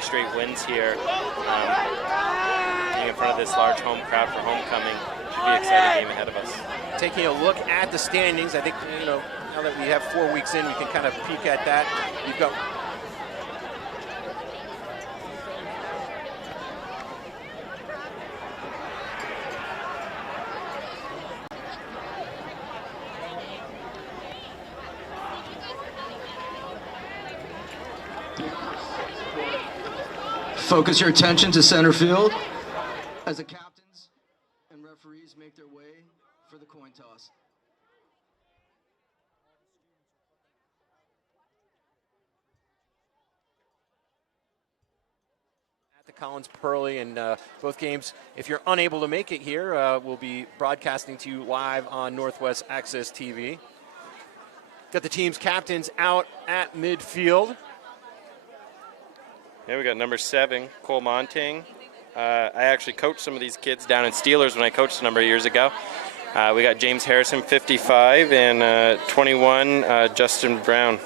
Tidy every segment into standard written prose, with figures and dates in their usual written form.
3 straight wins here. Being in front of this large home crowd for homecoming should be an exciting game ahead of us. Taking a look at the standings, I think, now that we have 4 weeks in, we can kind of peek at that. You've got Focus your attention to center field as the captains and referees make their way for the coin toss. At the Collins-Perley, and both games, if you're unable to make it here, we'll be broadcasting to you live on Northwest Access TV. Got the team's captains out at midfield. Yeah, we got number 7, Cole Montague. I actually coached some of these kids down in Steelers when I coached a number of years ago. We got James Harrison, 55, and 21, Justin Brown.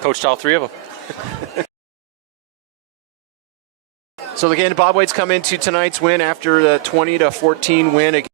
Coached all 3 of them. So again, Bobwhites come into tonight's win after the 20-14 win against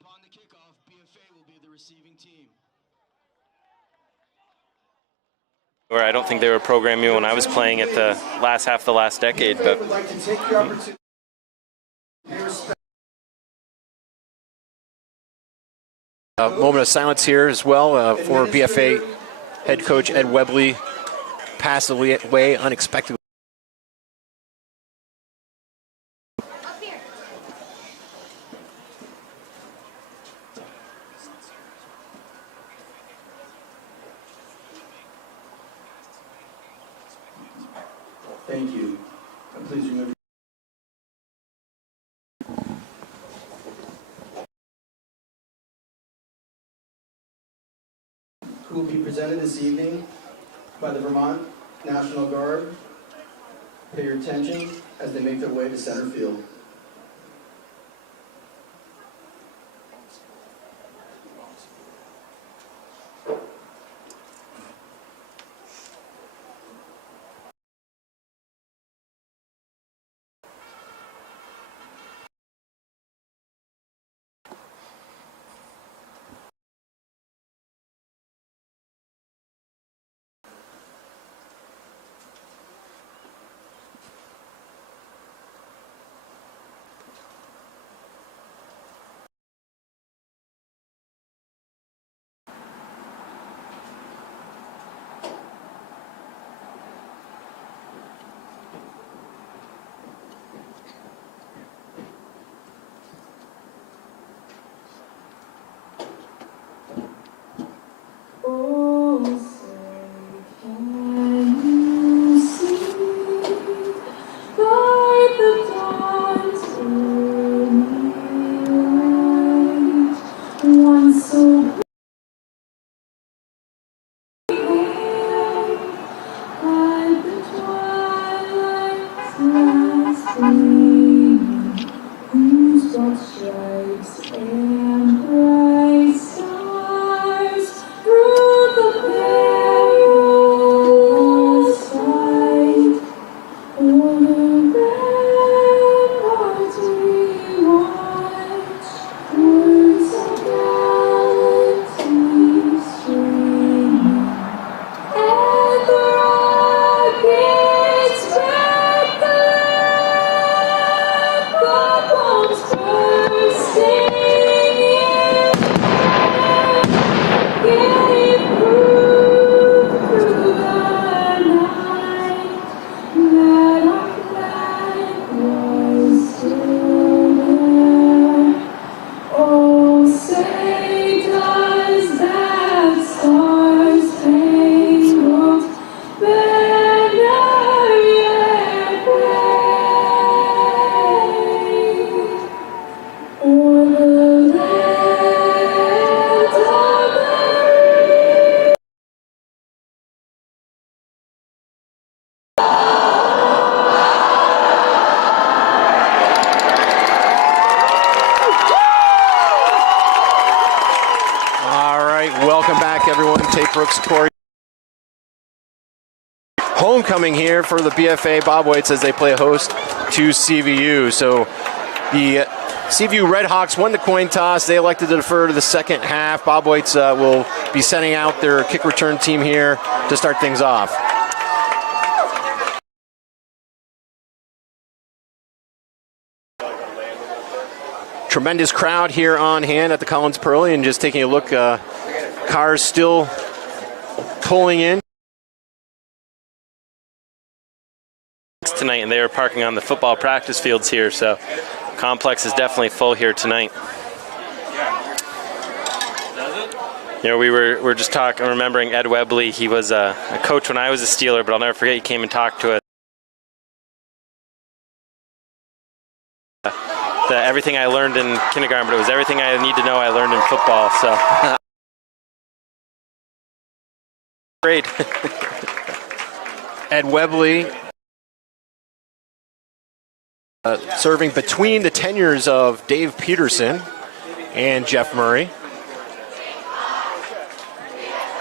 Upon the kickoff, BFA will be the receiving team. Or I don't think they were programming me when I was playing at the last half of the last decade, but a moment of silence here as well. Former BFA head coach Ed Webley passed away unexpectedly. Thank you. And please remember. Who will be presented this evening by the Vermont National Guard. Pay your attention as they make their way to center field. right, welcome back, everyone. Tate Brooks, Corey. Homecoming here for the BFA Bobwhites as they play host to CVU. So the CVU RedHawks won the coin toss. They elected to defer to the second half. Bobwhites will be sending out their kick return team here to start things off. Tremendous crowd here on hand at the Collins-Perley, and just taking a look, cars still pulling in. Tonight, and they are parking on the football practice fields here, so complex is definitely full here tonight. You know, we were just talking, remembering Ed Webley. He was a coach when I was a Steeler, but I'll never forget he came and talked to us. Everything I learned in kindergarten, but it was everything I need to know I learned in football. So great. Ed Webley serving between the tenures of Dave Peterson and Jeff Murray.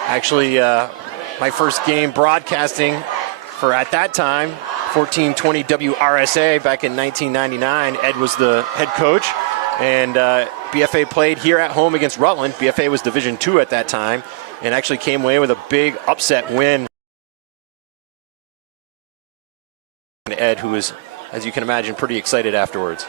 Actually, my first game broadcasting for, at that time, 1420 WRSA back in 1999. Ed was the head coach, and BFA played here at home against Rutland. BFA was Division II at that time, and actually came away with a big upset win. And Ed, who was, as you can imagine, pretty excited afterwards.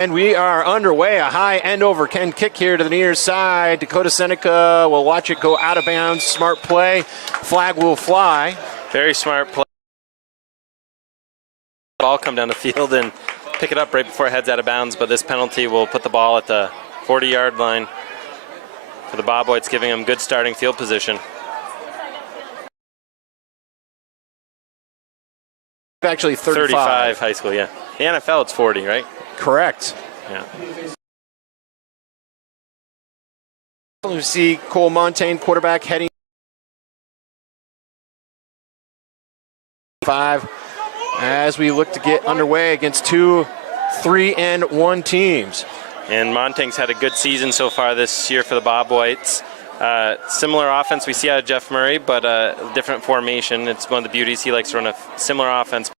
And we are underway. A high end over Ken kick here to the near side. Dakota Seneca will watch it go out of bounds. Smart play. Flag will fly. Very smart play. Ball come down the field and pick it up right before it heads out of bounds, but this penalty will put the ball at the 40-yard line for the Bobwhites, giving them good starting field position. Actually 35 high school, yeah. The NFL, it's 40, right? Correct. Yeah. You see Cole Montaigne, quarterback, heading 5 as we look to get underway against 2, 3, and 1 teams. And Montaigne's had a good season so far this year for the Bobwhites. Similar offense we see out of Jeff Murray, but a different formation. It's one of the beauties. He likes to run a similar offense.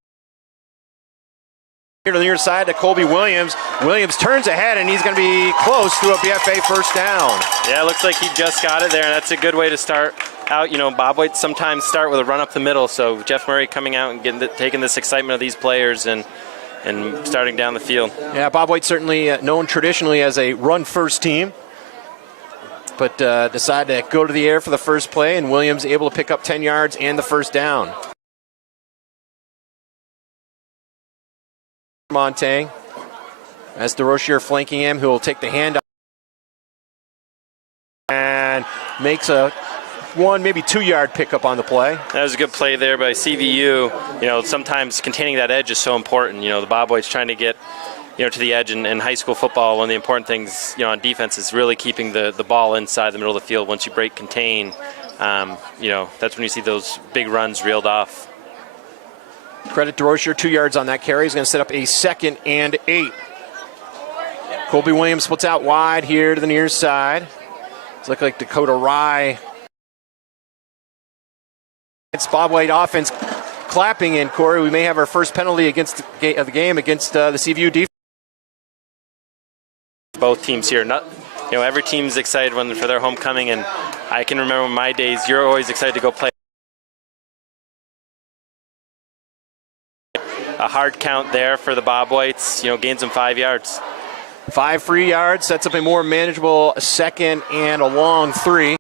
Here to the near side to Colby Williams. Williams turns ahead, and he's going to be close to a BFA first down. Yeah, it looks like he just got it there, and that's a good way to start out. You know, Bobwhites sometimes start with a run up the middle, so Jeff Murray coming out and taking this excitement of these players and starting down the field. Yeah, Bobwhites certainly known traditionally as a run-first team, but decided to go to the air for the first play, and Williams able to pick up 10 yards and the first down. Montaigne, as DeRochier flanking him, who will take the handoff and makes a 1, maybe 2-yard pickup on the play. That was a good play there by CVU. You know, sometimes containing that edge is so important. You know, the Bobwhites trying to get, you know, to the edge in high school football. One of the important things, you know, on defense is really keeping the ball inside the middle of the field. Once you break contain, you know, that's when you see those big runs reeled off. Credit DeRochier, 2 yards on that carry. He's going to set up a 2nd and 8. Colby Williams splits out wide here to the near side. It's looking like Dakota Rye. It's Bobwhite offense clapping in, Corey. We may have our first penalty against the game against the CVU defense. Both teams here. You know, every team's excited for their homecoming, and I can remember my days. You're always excited to go play. A hard count there for the Bobwhites, you know, gains them 5 yards. 5 free yards, sets up a more manageable 2nd and a long 3.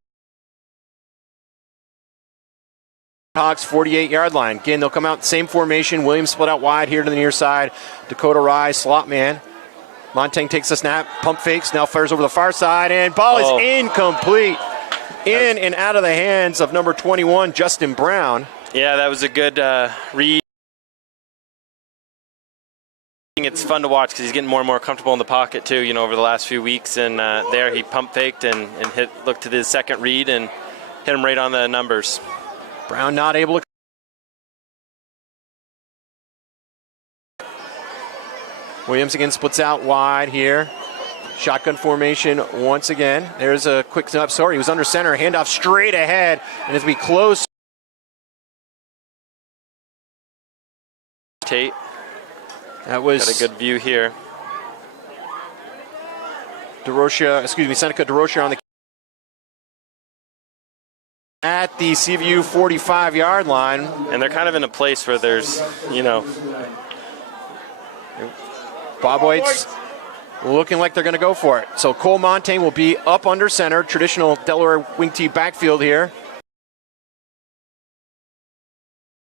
Hawks 48-yard line. Again, they'll come out same formation. Williams split out wide here to the near side. Dakota Rye, slot man. Montaigne takes the snap, pump fakes, now fires over the far side, and ball is incomplete. In and out of the hands of number 21, Justin Brown. Yeah, that was a good read. It's fun to watch because he's getting more and more comfortable in the pocket too, you know, over the last few weeks. And there he pump faked and looked to the second read and hit him right on the numbers. Brown not able to. Williams again splits out wide here. Shotgun formation once again. There's a quick snap. Sorry, he was under center. Handoff straight ahead, and it's be close. Tate. That was got a good view here. Seneca DeRocher on the at the CVU 45-yard line. And they're kind of in a place where there's, Bobwhites looking like they're going to go for it. So Cole Montaigne will be up under center. Traditional Delaware wing tee backfield here.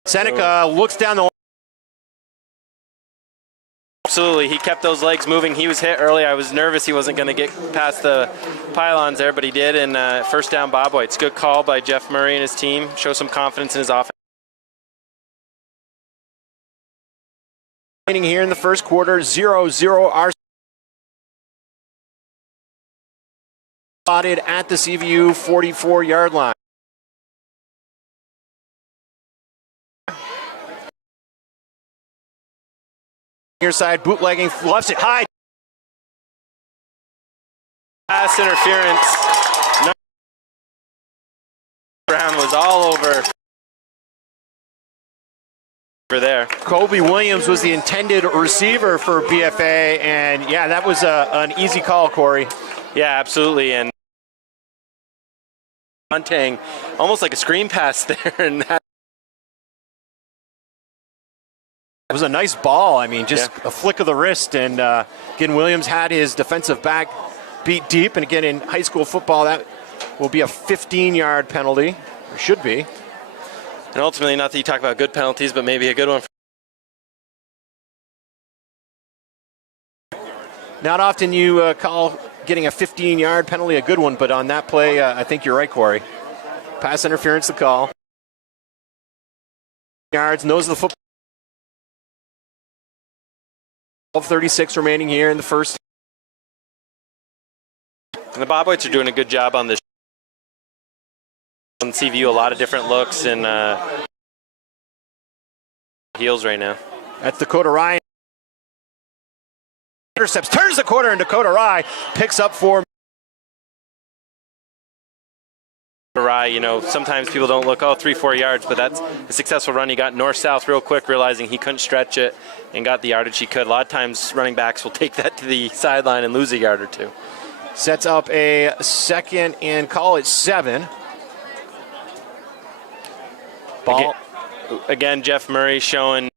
Seneca looks down the line. Absolutely, he kept those legs moving. He was hit early. I was nervous he wasn't going to get past the pylons there, but he did. And first down, Bobwhites. Good call by Jeff Murray and his team. Show some confidence in his offense. Here in the first quarter, 0-0 our spotted at the CVU 44-yard line. Near side, bootlegging, lofts it high. Pass interference. Brown was all over there. Colby Williams was the intended receiver for BFA, and yeah, that was an easy call, Corey. Yeah, absolutely. And Montaigne, almost like a screen pass there. And that it was a nice ball. I mean, just a flick of the wrist. And again, Williams had his defensive back beat deep. And again, in high school football, that will be a 15-yard penalty, or should be. And ultimately, not that you talk about good penalties, but maybe a good one. Not often you call getting a 15-yard penalty a good one, but on that play, I think you're right, Corey. Pass interference, the call. Yards, nose of the football. 12:36 remaining here in the first. And the Bobwhites are doing a good job on this. On CVU, a lot of different looks and heels right now. That's Dakota Ryan. Intercepts, turns the corner, and Dakota Rye picks up for. Rye, sometimes people don't look, 3-4 yards, but that's a successful run. He got north-south real quick, realizing he couldn't stretch it and got the yardage he could. A lot of times running backs will take that to the sideline and lose a yard or two. Sets up a second and call it 7. Ball. Again, Jeff Murray showing,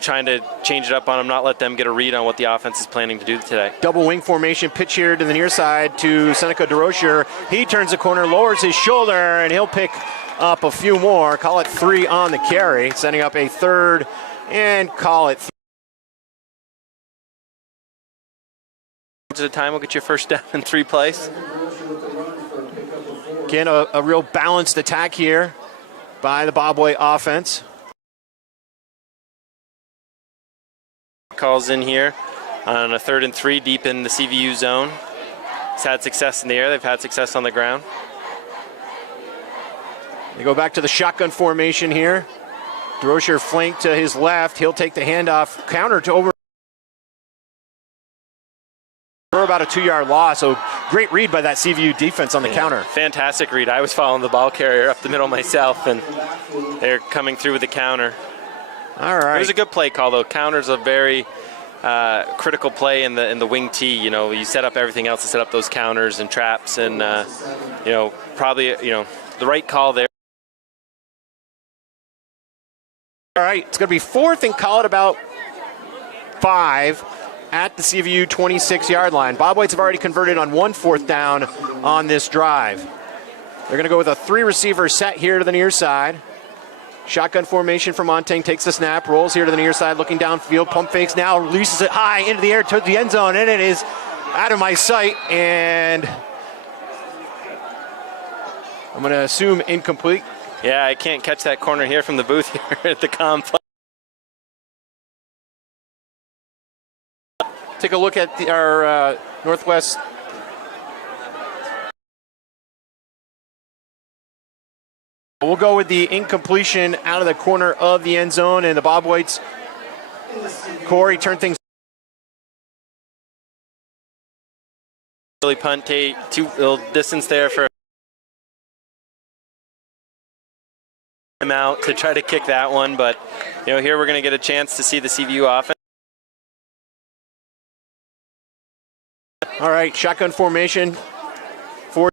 trying to change it up on them, not let them get a read on what the offense is planning to do today. Double wing formation, pitch here to the near side to Seneca DeRocher. He turns the corner, lowers his shoulder, and he'll pick up a few more. Call it 3 on the carry, setting up a third and call it 3. At a time, we'll get your first down in 3 plays. Again, a real balanced attack here by the Bobwhite offense. Calls in here on a 3rd and 3 deep in the CVU zone. He's had success in the air. They've had success on the ground. They go back to the shotgun formation here. DeRocher flanked to his left. He'll take the handoff, counter to over for about a 2-yard loss. So great read by that CVU defense on the counter. Fantastic read. I was following the ball carrier up the middle myself, and they're coming through with the counter. All right. It was a good play call, though. Counter's a very critical play in the wing tee. You set up everything else to set up those counters and traps, and probably the right call there. All right, it's going to be 4th and call it about 5 at the CVU 26-yard line. Bobwhites have already converted on 1 4th down on this drive. They're going to go with a 3-receiver set here to the near side. Shotgun formation for Montaigne, takes the snap, rolls here to the near side, looking downfield, pump fakes now, releases it high into the air towards the end zone, and it is out of my sight, and I'm going to assume incomplete. Yeah, I can't catch that corner here from the booth here at the complex. Take a look at our Northwest We'll go with the incompletion out of the corner of the end zone, and the Bobwhites, Corey, turn things. Really punt, take too little distance there for him out to try to kick that one, but here we're going to get a chance to see the CVU offense. All right, shotgun formation for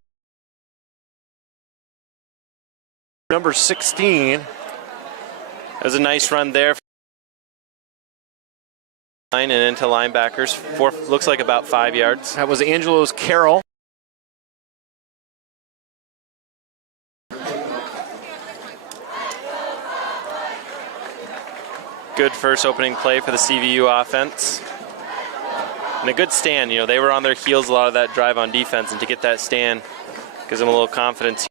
number 16. That was a nice run there. And into linebackers. Looks like about 5 yards. That was Angelo's Carroll. Good first opening play for the CVU offense. And a good stand. They were on their heels a lot of that drive on defense, and to get that stand gives them a little confidence.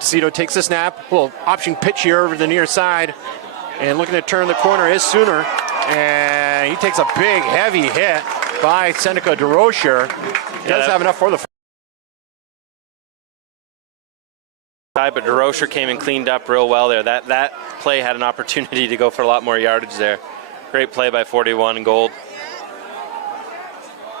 Cito takes the snap. Well, option pitch here over the near side. And looking to turn the corner is Sumner. And he takes a big, heavy hit by Seneca DeRocher. He does have enough for the but DeRocher came and cleaned up real well there. That play had an opportunity to go for a lot more yardage there. Great play by 41 Gold.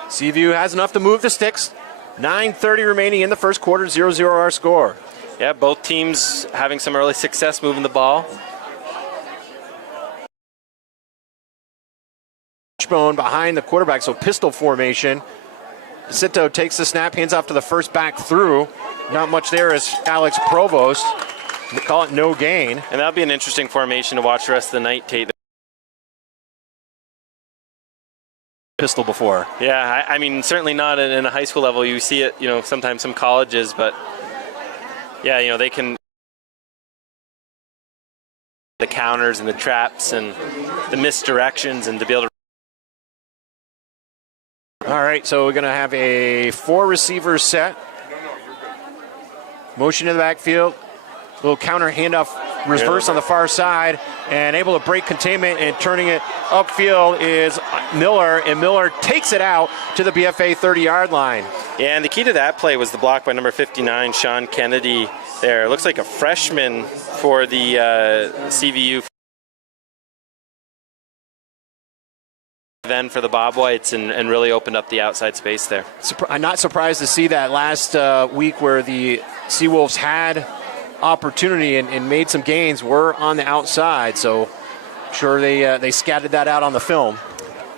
CVU has enough to move the sticks. 9:30 remaining in the first quarter, 0-0 our score. Yeah, both teams having some early success moving the ball. Bone behind the quarterback, so pistol formation. Cito takes the snap, hands off to the first back through. Not much there as Alex Provost. They call it no gain. And that'll be an interesting formation to watch the rest of the night, Tate. Pistol before. Yeah, I mean, certainly not in a high school level. You see it, sometimes some colleges, but yeah, they can. The counters and the traps and the misdirections, and to be able to. All right, so we're going to have a 4 receiver set. Motion in the backfield. Little counter handoff reverse on the far side, and able to break containment and turning it upfield is Miller, and Miller takes it out to the BFA 30-yard line. Yeah, and the key to that play was the block by number 59, Sean Kennedy there. It looks like a freshman for the CVU. Then for the Bobwhites and really opened up the outside space there. I'm not surprised to see that last week where the Seawolves had opportunity and made some gains were on the outside, so sure they scattered that out on the film.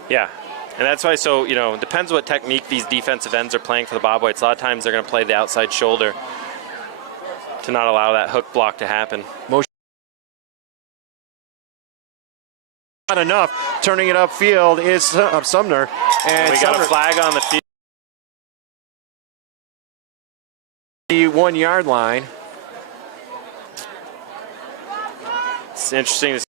Yeah, and that's why, so, it depends what technique these defensive ends are playing for the Bobwhites. A lot of times they're going to play the outside shoulder to not allow that hook block to happen. Not enough. Turning it upfield is Sumner. And we got a flag on the field. The 1 yard line. It's interesting to see.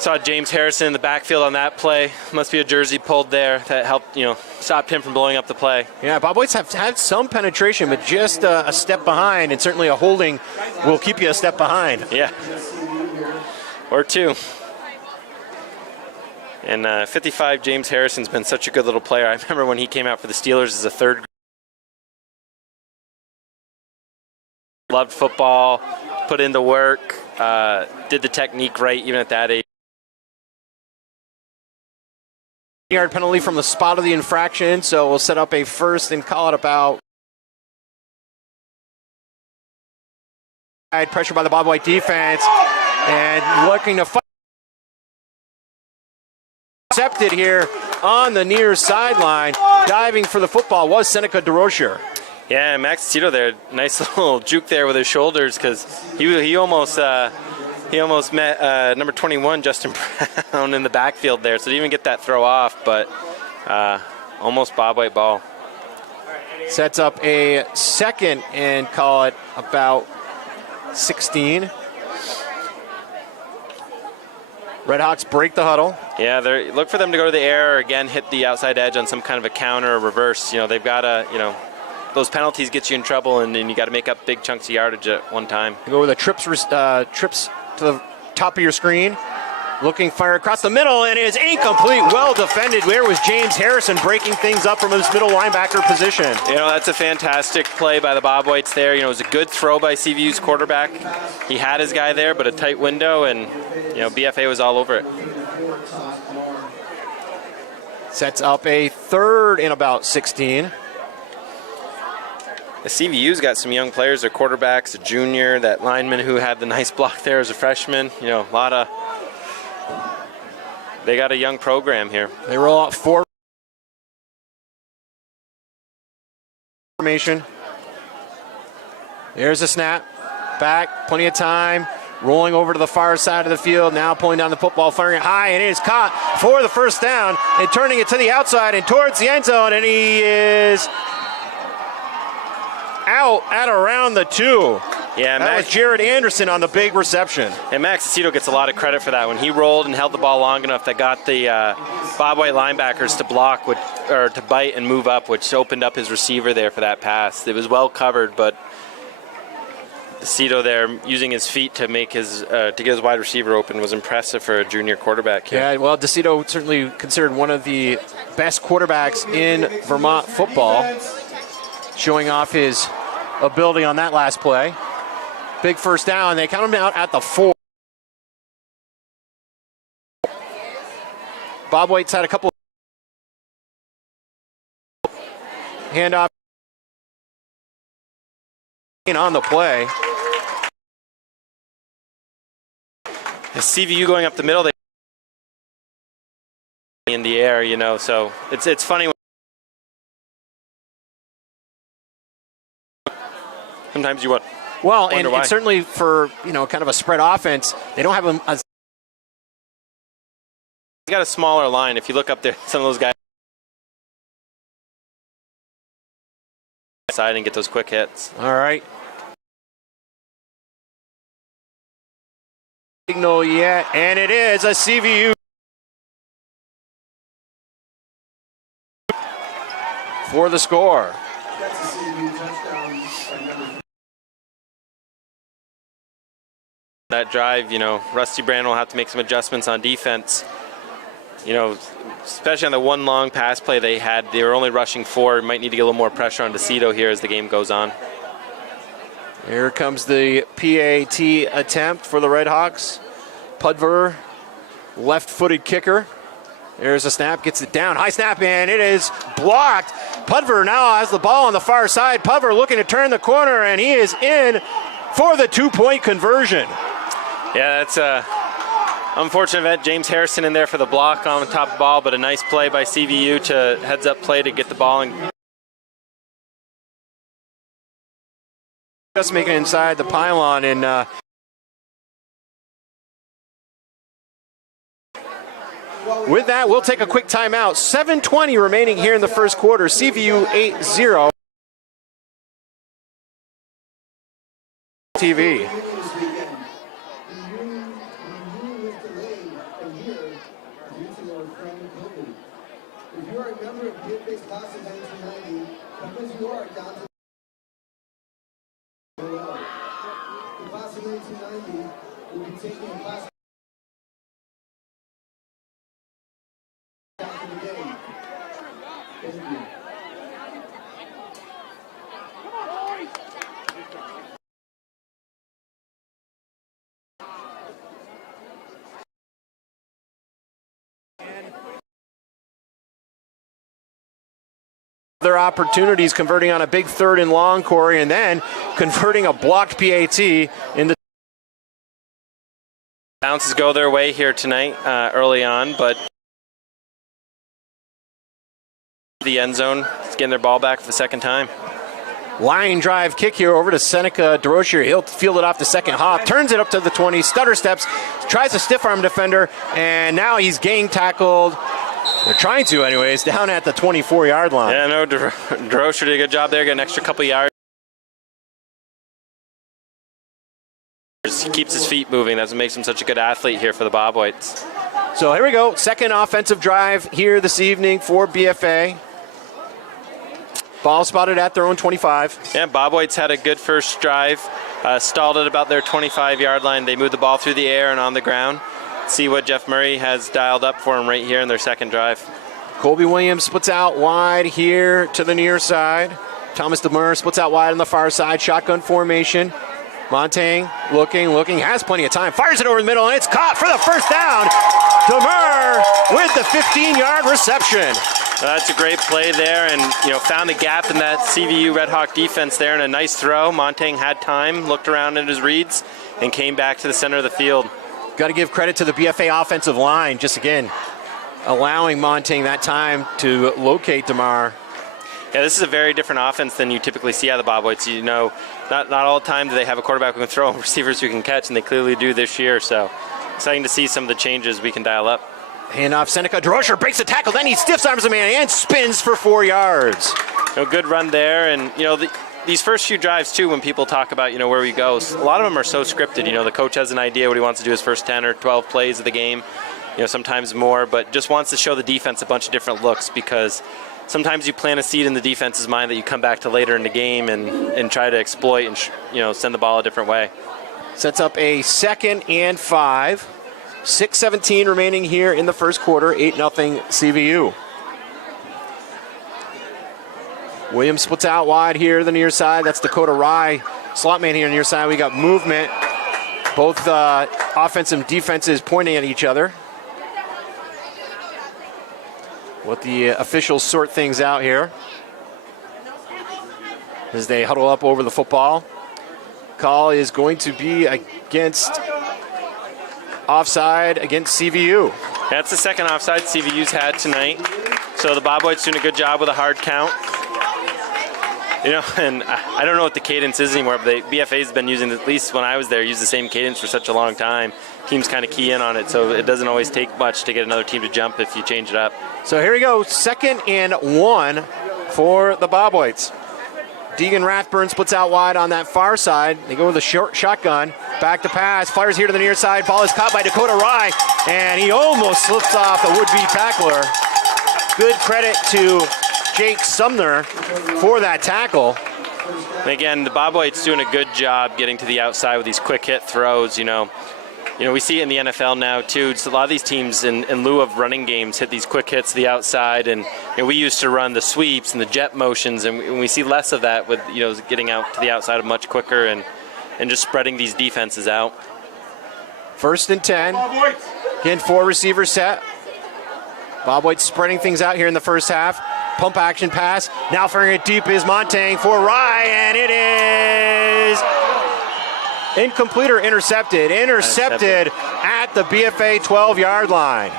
Saw James Harrison in the backfield on that play. Must be a jersey pulled there that helped, stopped him from blowing up the play. Yeah, Bobwhites have had some penetration, but just a step behind, and certainly a holding will keep you a step behind. Yeah. Or 2. And 55, James Harrison's been such a good little player. I remember when he came out for the Steelers as a third. Loved football, put in the work, did the technique right even at that age. Yard penalty from the spot of the infraction, so we'll set up a first and call it about. Pressure by the Bobwhite defense, and looking to fight. Accepted here on the near sideline. Diving for the football was Seneca DeRocher. Yeah, Max Cito there, nice little juke there with his shoulders, because he almost met number 21 Justin Brown in the backfield there, so didn't even get that throw off, but almost Bobwhite ball. Sets up a second and call it about 16. RedHawks break the huddle. Yeah, look for them to go to the air or again hit the outside edge on some kind of a counter or reverse. They've got to, those penalties get you in trouble, and then you got to make up big chunks of yardage at one time. Go with the trips to the top of your screen. Looking fire across the middle, and it is incomplete. Well defended. There was James Harrison breaking things up from his middle linebacker position. You know, that's a fantastic play by the Bobwhites there. You know, it was a good throw by CVU's quarterback. He had his guy there, but a tight window, and, you know, BFA was all over it. Sets up a 3rd and about 16. The CVU's got some young players. Their quarterback's a junior. That lineman who had the nice block there is a freshman. You know, a lot of... They got a young program here. They roll out 4 formation. There's a snap. Back, plenty of time. Rolling over to the far side of the field. Now pulling down the football, firing it high, and it is caught for the first down. And turning it to the outside and towards the end zone, and he is out at around the 2. Yeah, that was Jared Anderson on the big reception. And Max Aceto gets a lot of credit for that. When he rolled and held the ball long enough, that got the Bobwhite linebackers to block or to bite and move up, which opened up his receiver there for that pass. It was well covered, but Aceto there using his feet to make his to get his wide receiver open was impressive for a junior quarterback here. Yeah, well, Aceto certainly considered one of the best quarterbacks in Vermont football, showing off his ability on that last play. Big first down. They count him out at the 4. Bobwhites had a couple handoff on the play. The CVU going up the middle, they in the air, you know. So it's funny. Sometimes you want. Well, and certainly for, you know, kind of a spread offense, they don't have a He's got a smaller line. If you look up there, some of those guys side and get those quick hits. All right. Signal yet, and it is a CVU for the score. That's a CVU touchdown. That drive, you know, Rusty Brand will have to make some adjustments on defense. You know, especially on the one long pass play they had, they were only rushing 4. Might need to get a little more pressure on Aceto here as the game goes on. Here comes the PAT attempt for the RedHawks. Pudver, left-footed kicker. There's a snap, gets it down. High snap, and it is blocked. Pudver now has the ball on the far side. Pudver looking to turn the corner, and he is in for the 2-point conversion. Yeah, that's a unfortunate event. James Harrison in there for the block on the top of the ball, but a nice play by CVU to heads-up play to get the ball. And just making it inside the pylon, and with that, we'll take a quick timeout. 7:20 remaining here in the first quarter. CVU 8-0. TV. If you are a member of BFA's class of 1990, because you are down to the class of 1990 will be taking a class after the game. Thank you. Other opportunities, converting on a big 3rd and long, Corey, and then converting a blocked PAT in the bounces go their way here tonight early on, but the end zone is getting their ball back for the second time. line drive kick here over to Seneca DeRocher. He'll field it off the second hop, turns it up to the 20, stutter steps, tries a stiff arm defender, and now he's gang tackled. They're trying to anyways, down at the 24-yard line. Yeah, no, DeRocher did a good job there, got an extra couple yards. He keeps his feet moving. That's what makes him such a good athlete here for the Bobwhites. So here we go, second offensive drive here this evening for BFA. Ball spotted at their own 25. Yeah, Bobwhites had a good first drive, stalled at about their 25-yard line. They moved the ball through the air and on the ground. see what Jeff Murray has dialed up for him right here in their second drive. Colby Williams splits out wide here to the near side. Thomas DeMar splits out wide on the far side. Shotgun formation. Montang looking, has plenty of time. Fires it over the middle, and it's caught for the first down. DeMar with the 15-yard reception. That's a great play there, and found the gap in that CVU RedHawk defense there, and a nice throw. Montang had time, looked around at his reads, and came back to the center of the field. Got to give credit to the BFA offensive line, just again allowing Montang that time to locate DeMar. Yeah, this is a very different offense than you typically see out of the Bobwhites. Not all the time do they have a quarterback who can throw and receivers who can catch, and they clearly do this year. So exciting to see some of the changes we can dial up. Handoff, Seneca. DeRocher breaks the tackle, then he stiffs arms a man and spins for 4 yards. Good run there, and these first few drives too, when people talk about where we go, a lot of them are so scripted. The coach has an idea what he wants to do his first 10 or 12 plays of the game, sometimes more, but just wants to show the defense a bunch of different looks, because sometimes you plant a seed in the defense's mind that you come back to later in the game and try to exploit and send the ball a different way. Sets up a 2nd and 5. 6:17 remaining here in the first quarter. 8-0 CVU. Williams splits out wide here to the near side. That's Dakota Rye. Slot man here on the near side. We got movement. Both offense and defenses pointing at each other. What the officials sort things out here as they huddle up over the football. Call is going to be against offside against CVU. That's the second offside CVU's had tonight. So the Bobwhites doing a good job with a hard count. And I don't know what the cadence is anymore, but the BFA's been using, at least when I was there, used the same cadence for such a long time. Teams kind of key in on it, so it doesn't always take much to get another team to jump if you change it up. So here we go, 2nd and 1 for the Bobwhites. Deegan Rathburn splits out wide on that far side. They go with a short shotgun. Back to pass. Fires here to the near side. Ball is caught by Dakota Rye, and he almost slips off the would-be tackler. Good credit to Jake Sumner for that tackle. And again, the Bobwhites doing a good job getting to the outside with these quick hit throws. We see it in the NFL now too. So a lot of these teams, in lieu of running games, hit these quick hits to the outside, and we used to run the sweeps and the jet motions, and we see less of that with getting out to the outside much quicker and just spreading these defenses out. 1st and 10. Again, 4 receivers set. Bobwhites spreading things out here in the first half. Pump action pass. Now firing it deep is Montang for Rye, and it is incomplete or intercepted. Intercepted at the BFA 12-yard line.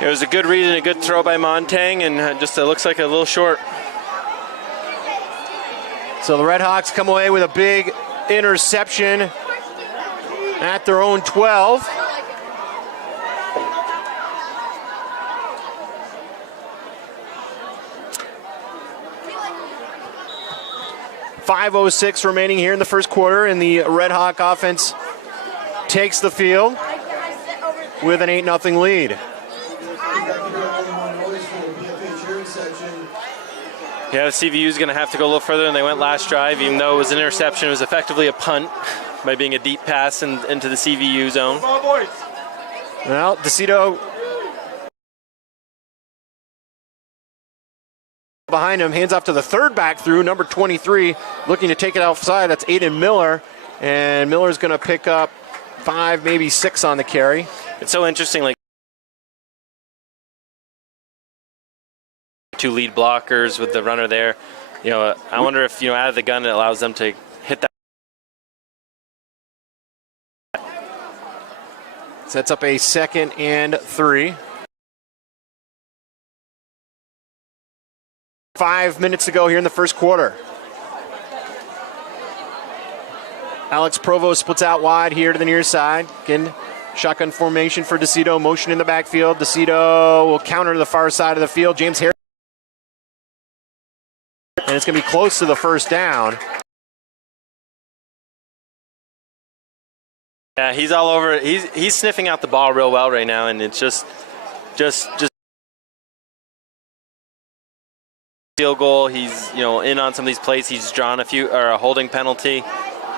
It was a good read and a good throw by Montang, and just it looks like a little short. So the RedHawks come away with a big interception at their own 12. .506 remaining here in the first quarter, and the RedHawk offense takes the field with an 8-0 lead. Yeah, CVU's going to have to go a little further than they went last drive, even though it was an interception. It was effectively a punt by being a deep pass into the CVU zone. Well, DeCito behind him, hands off to the third back through, number 23, looking to take it outside. That's Aiden Miller, and Miller's going to pick up 5, maybe 6 on the carry. It's so interesting, two lead blockers with the runner there. I wonder if out of the gun it allows them to hit that. Sets up a 2nd and 3. 5 minutes to go here in the first quarter. Alex Provost splits out wide here to the near side. Again, shotgun formation for DeCito. Motion in the backfield. DeCito will counter to the far side of the field. James Harris. And it's going to be close to the first down. Yeah, he's all over it. He's sniffing out the ball real well right now, and it's just field goal. He's in on some of these plays. He's drawn a holding penalty.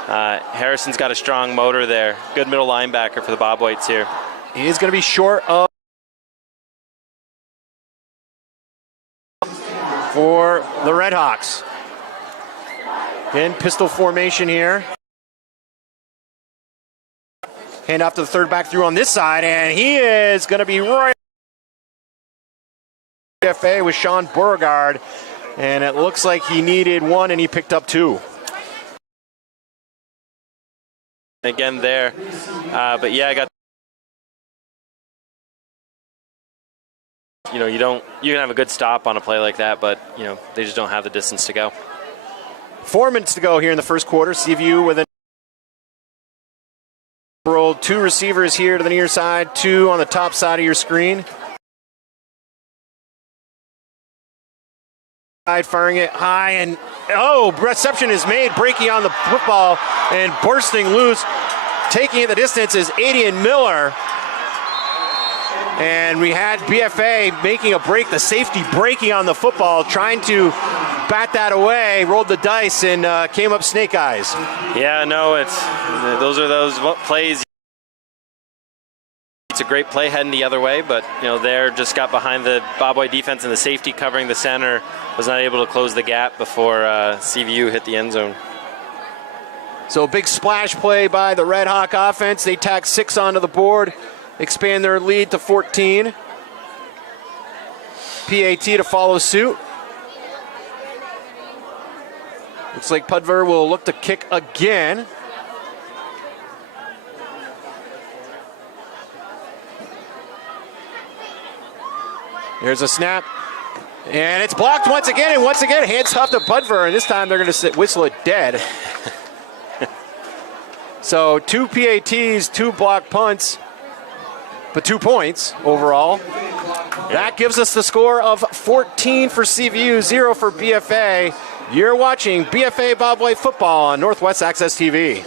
Harrison's got a strong motor there. Good middle linebacker for the Bobwhites here. is going to be short of for the RedHawks. Again, pistol formation here. Hand off to the third back through on this side, and he is going to be right. BFA with Sean Beauregard, and it looks like he needed one, and he picked up two. Again there, but yeah, I got. You know, you can have a good stop on a play like that, but you know they just don't have the distance to go. 4 minutes to go here in the first quarter. CVU with a roll. Two receivers here to the near side, two on the top side of your screen. Firing it high, and reception is made, breaking on the football and bursting loose. Taking it the distance is Adian Miller. And we had BFA making a break, the safety breaking on the football, trying to bat that away, rolled the dice, and came up snake eyes. Yeah, no, those are those plays. It's a great play heading the other way, but you know, there just got behind the Bobwhite defense, and the safety covering the center was not able to close the gap before CVU hit the end zone. So a big splash play by the Red Hawk offense. They tack 6 onto the board, expand their lead to 14. PAT to follow suit. Looks like Pudver will look to kick again. There's a snap, and it's blocked once again, hands off to Pudver, and this time they're going to whistle it dead. So 2 PATs, 2 block punts, but 2 points overall. That gives us the score of 14 for CVU, 0 for BFA. You're watching BFA Bobwhite football on Northwest Access TV.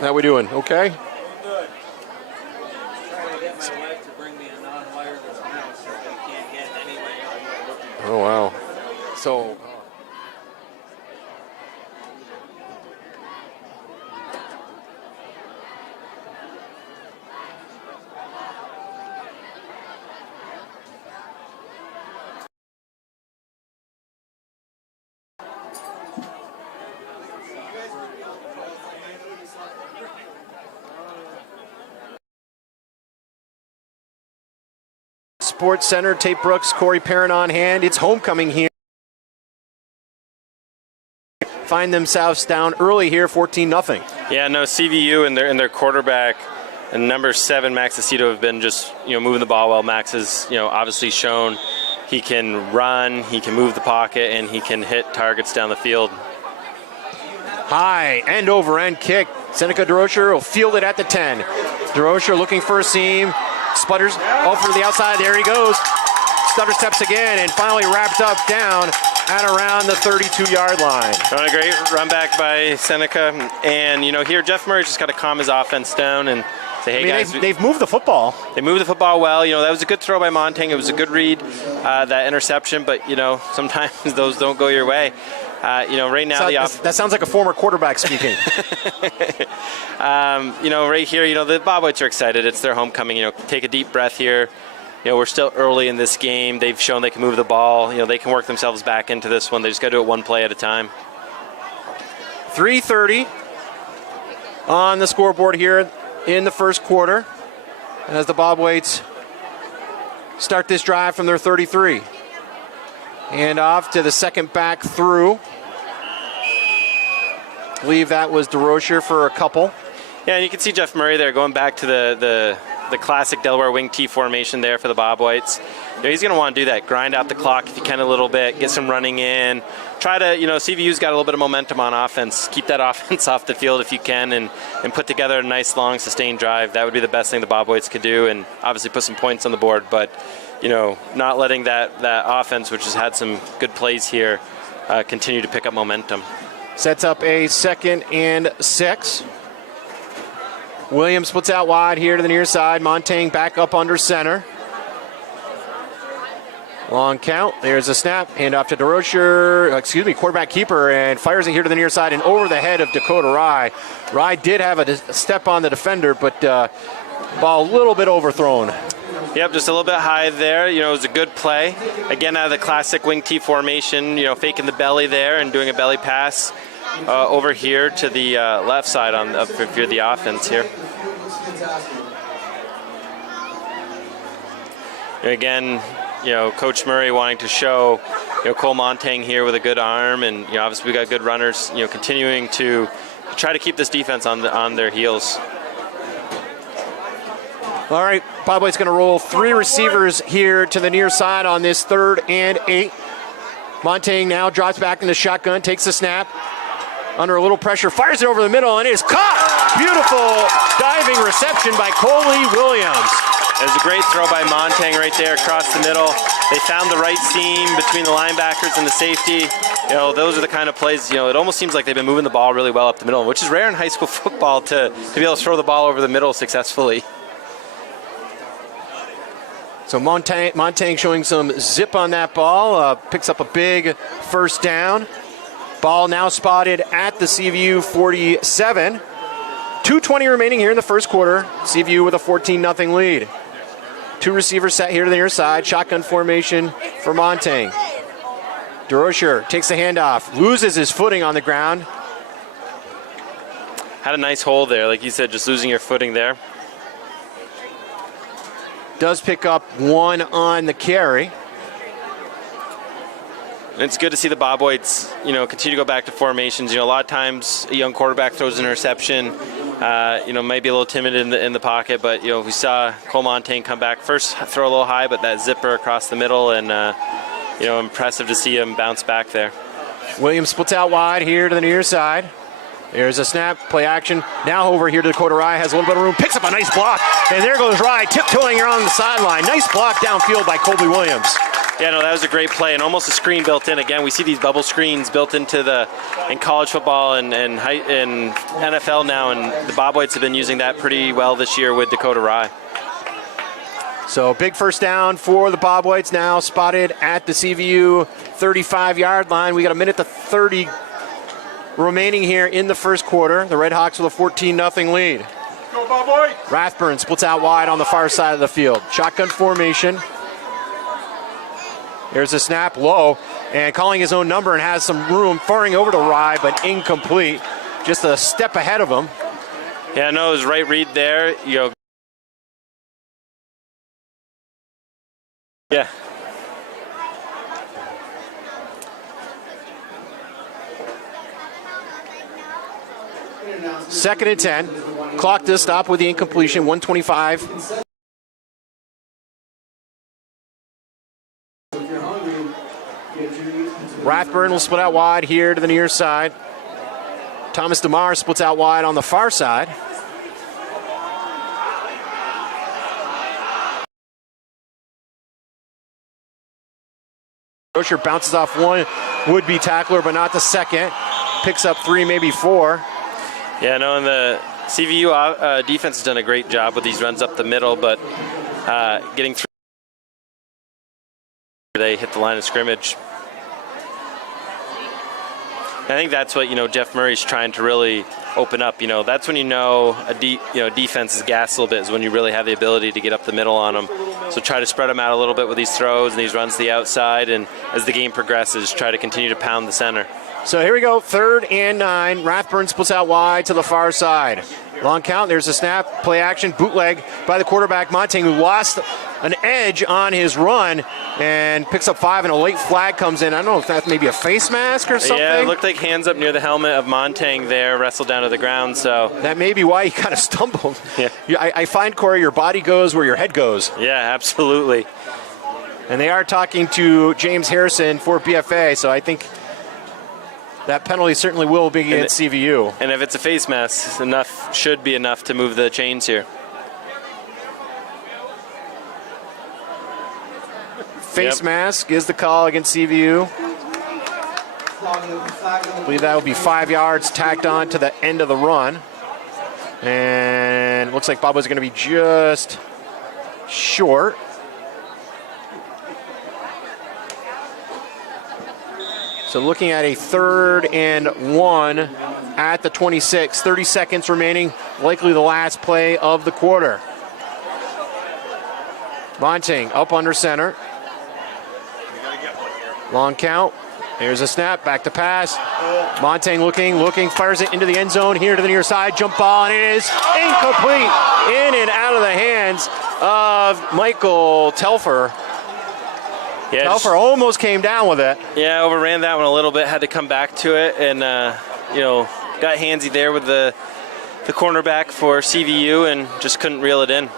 How we doing? Okay? Good. Trying to get my wife to bring me a non-wireless mouse so I can't get anyway. Oh, wow. So... Sports Center, Tate Brooks, Corey Perrin on hand. It's homecoming here. Find themselves down early here, 14-0. Yeah, no, CVU and their quarterback and number 7 Max Aceto have been just moving the ball well. Max has obviously shown he can run, he can move the pocket, and he can hit targets down the field. High end over end kick. Seneca DeRocher will field it at the 10. DeRocher looking for a seam. Sputters over to the outside. There he goes. Stutter steps again and finally wrapped up down at around the 32-yard line. On a great run back by Seneca. And, here Jeff Murray just got to calm his offense down and say, hey, guys. They've moved the football. They moved the football well. That was a good throw by Montang. It was a good read, that interception. But, sometimes those don't go your way. Right now that sounds like a former quarterback speaking. Right here, the Bobwhites are excited. It's their homecoming. Take a deep breath here. We're still early in this game. They've shown they can move the ball. They can work themselves back into this one. They just got to do it one play at a time. 3:30 on the scoreboard here in the first quarter as the Bobwhites start this drive from their 33. And off to the second back through. I believe that was DeRocher for a couple. Yeah, and you can see Jeff Murray there going back to the classic Delaware wing T formation there for the Bobwhites. He's going to want to do that. Grind out the clock if you can a little bit. Get some running in. Try to, CVU's got a little bit of momentum on offense. Keep that offense off the field if you can and put together a nice, long, sustained drive. That would be the best thing the Bobwhites could do and obviously put some points on the board. But, not letting that offense, which has had some good plays here, continue to pick up momentum. Sets up a 2nd and 6. Williams splits out wide here to the near side. Montang back up under center. Long count. There's a snap. Hand off to DeRocher, quarterback keeper, and fires it here to the near side and over the head of Dakota Rye. Rye did have a step on the defender, but ball a little bit overthrown. Yep, just a little bit high there. You know, it was a good play. Again, out of the classic wing T formation, you know, faking the belly there and doing a belly pass over here to the left side if you're the offense here. And again, you know, Coach Murray wanting to show, you know, Cole Montang here with a good arm, and you know, obviously we got good runners, you know, continuing to try to keep this defense on their heels. All right, Bobwhite's going to roll 3 receivers here to the near side on this 3rd and 8. Montang now drops back in the shotgun, takes the snap, under a little pressure, fires it over the middle, and it is caught. Beautiful diving reception by Coley Williams. It was a great throw by Montang right there across the middle. They found the right seam between the linebackers and the safety. You know, those are the kind of plays, you know, it almost seems like they've been moving the ball really well up the middle, which is rare in high school football to be able to throw the ball over the middle successfully. So Montang showing some zip on that ball, picks up a big first down. Ball now spotted at the CVU 47. 2:20 remaining here in the first quarter. CVU with a 14-0 lead. 2 receivers set here to the near side. Shotgun formation for Montang. DeRocher takes the handoff, loses his footing on the ground. Had a nice hole there, like you said, just losing your footing there. Does pick up 1 on the carry. It's good to see the Bobwhites, you know, continue to go back to formations. You know, a lot of times a young quarterback throws an interception, you know, might be a little timid in the pocket, but, you know, we saw Cole Montang come back first, throw a little high, but that zipper across the middle, and, you know, impressive to see him bounce back there. Williams splits out wide here to the near side. There's a snap, play action. Now over here to Dakota Rye, has a little bit of room, picks up a nice block, and there goes Rye tiptoeing around the sideline. Nice block downfield by Colby Williams. Yeah, no, that was a great play, and almost a screen built in. Again, we see these bubble screens built into in college football and NFL now, and the Bobwhites have been using that pretty well this year with Dakota Rye. So big first down for the Bobwhites, now spotted at the CVU 35-yard line. We got a minute to 30 remaining here in the first quarter. The RedHawks with a 14-0 lead. Go Bobwhites! Rathburn splits out wide on the far side of the field. Shotgun formation. There's a snap low, and calling his own number and has some room, firing over to Rye, but incomplete. Just a step ahead of him. Yeah, no, it was right read there. You know, yeah. Second and 10. Clock does stop with the incompletion, 1:25. Rathburn will split out wide here to the near side. Thomas DeMar splits out wide on the far side. Rocher bounces off one would-be tackler, but not the second. Picks up 3, maybe 4. Yeah, no, and the CVU defense has done a great job with these runs up the middle, but getting through, they hit the line of scrimmage. I think that's what, you know, Jeff Murray's trying to really open up. You know, that's when you know defense is gassed a little bit, is when you really have the ability to get up the middle on them. So try to spread them out a little bit with these throws and these runs to the outside, and as the game progresses, try to continue to pound the center. So here we go, 3rd and 9. Rathburn splits out wide to the far side. Long count, there's a snap, play action, bootleg by the quarterback, Montang, who lost an edge on his run and picks up 5, and a late flag comes in. I don't know if that's maybe a face mask or something. Yeah, it looked like hands up near the helmet of Montang there, wrestled down to the ground, so. That may be why he kind of stumbled. Yeah. I find, Corey, your body goes where your head goes. Yeah, absolutely. And they are talking to James Harrison for BFA, so I think that penalty certainly will be against CVU. And if it's a face mask, should be enough to move the chains here. Face mask is the call against CVU. I believe that will be 5 yards tacked on to the end of the run. And looks like Bobo's going to be just short. So looking at a 3rd and 1 at the 26. 30 seconds remaining, likely the last play of the quarter. Montague up under center. Long count. Here's a snap, back to pass. Montague looking, fires it into the end zone here to the near side. Jump ball, and it is incomplete. In and out of the hands of Michael Telfer. Yeah, Telfer almost came down with it. Yeah, overran that one a little bit. Had to come back to it, and got handsy there with the cornerback for CVU, and just couldn't reel it in.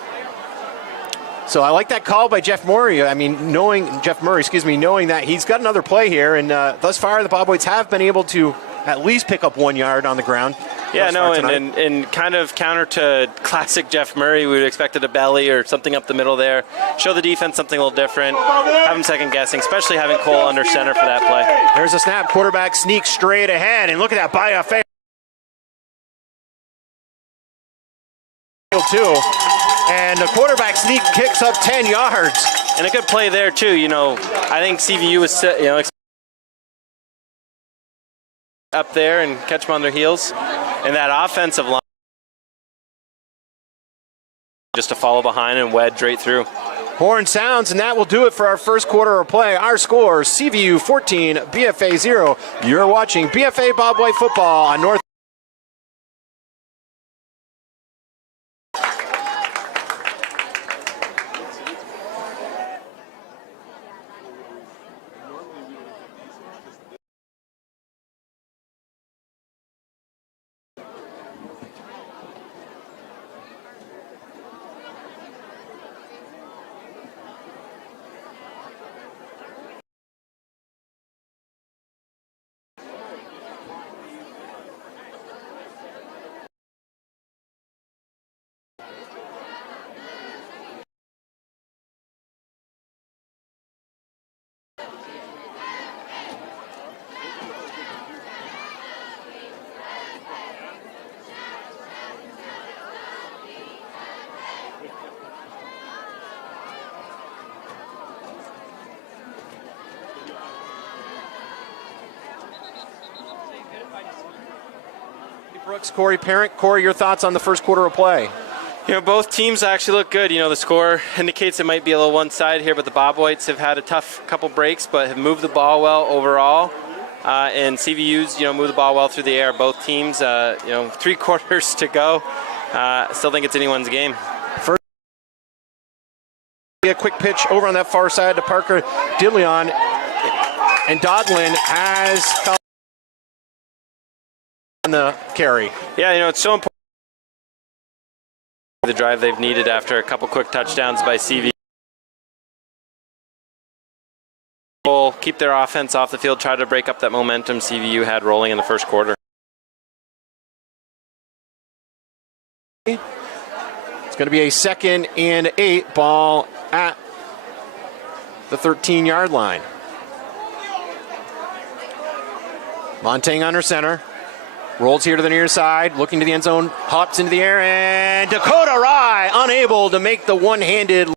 So I like that call by Jeff Murray. I mean, knowing that he's got another play here, and thus far the Bobwhites have been able to at least pick up 1 yard on the ground. Yeah, no, and kind of counter to classic Jeff Murray, we would expect a belly or something up the middle there. Show the defense something a little different. Have them second guessing, especially having Cole under center for that play. There's a snap. Quarterback sneaks straight ahead, and look at that BFA. Too. And the quarterback sneak kicks up 10 yards. And a good play there, too. I think CVU was up there and catch them on their heels. And that offensive line just to follow behind and wedge right through. Horn sounds, and that will do it for our first quarter of play. Our score, CVU 14, BFA 0. You're watching BFA Bobwhite football on North. Brooks, Corey Parent. Corey, your thoughts on the first quarter of play? Both teams actually look good. The score indicates it might be a little one-sided here, but the Bobwhites have had a tough couple breaks, but have moved the ball well overall. And CVU's, moved the ball well through the air. Both teams, 3 quarters to go. Still think it's anyone's game. First, a quick pitch over on that far side to Parker Dilleon, and Dodlin has on the carry. Yeah, it's so important. The drive they've needed after a couple quick touchdowns by CVU. Keep their offense off the field, try to break up that momentum CVU had rolling in the first quarter. It's going to be a 2nd and 8 ball at the 13-yard line. Montague under center. Rolls here to the near side, looking to the end zone, hops into the air, and Dakota Rye unable to make the one-handed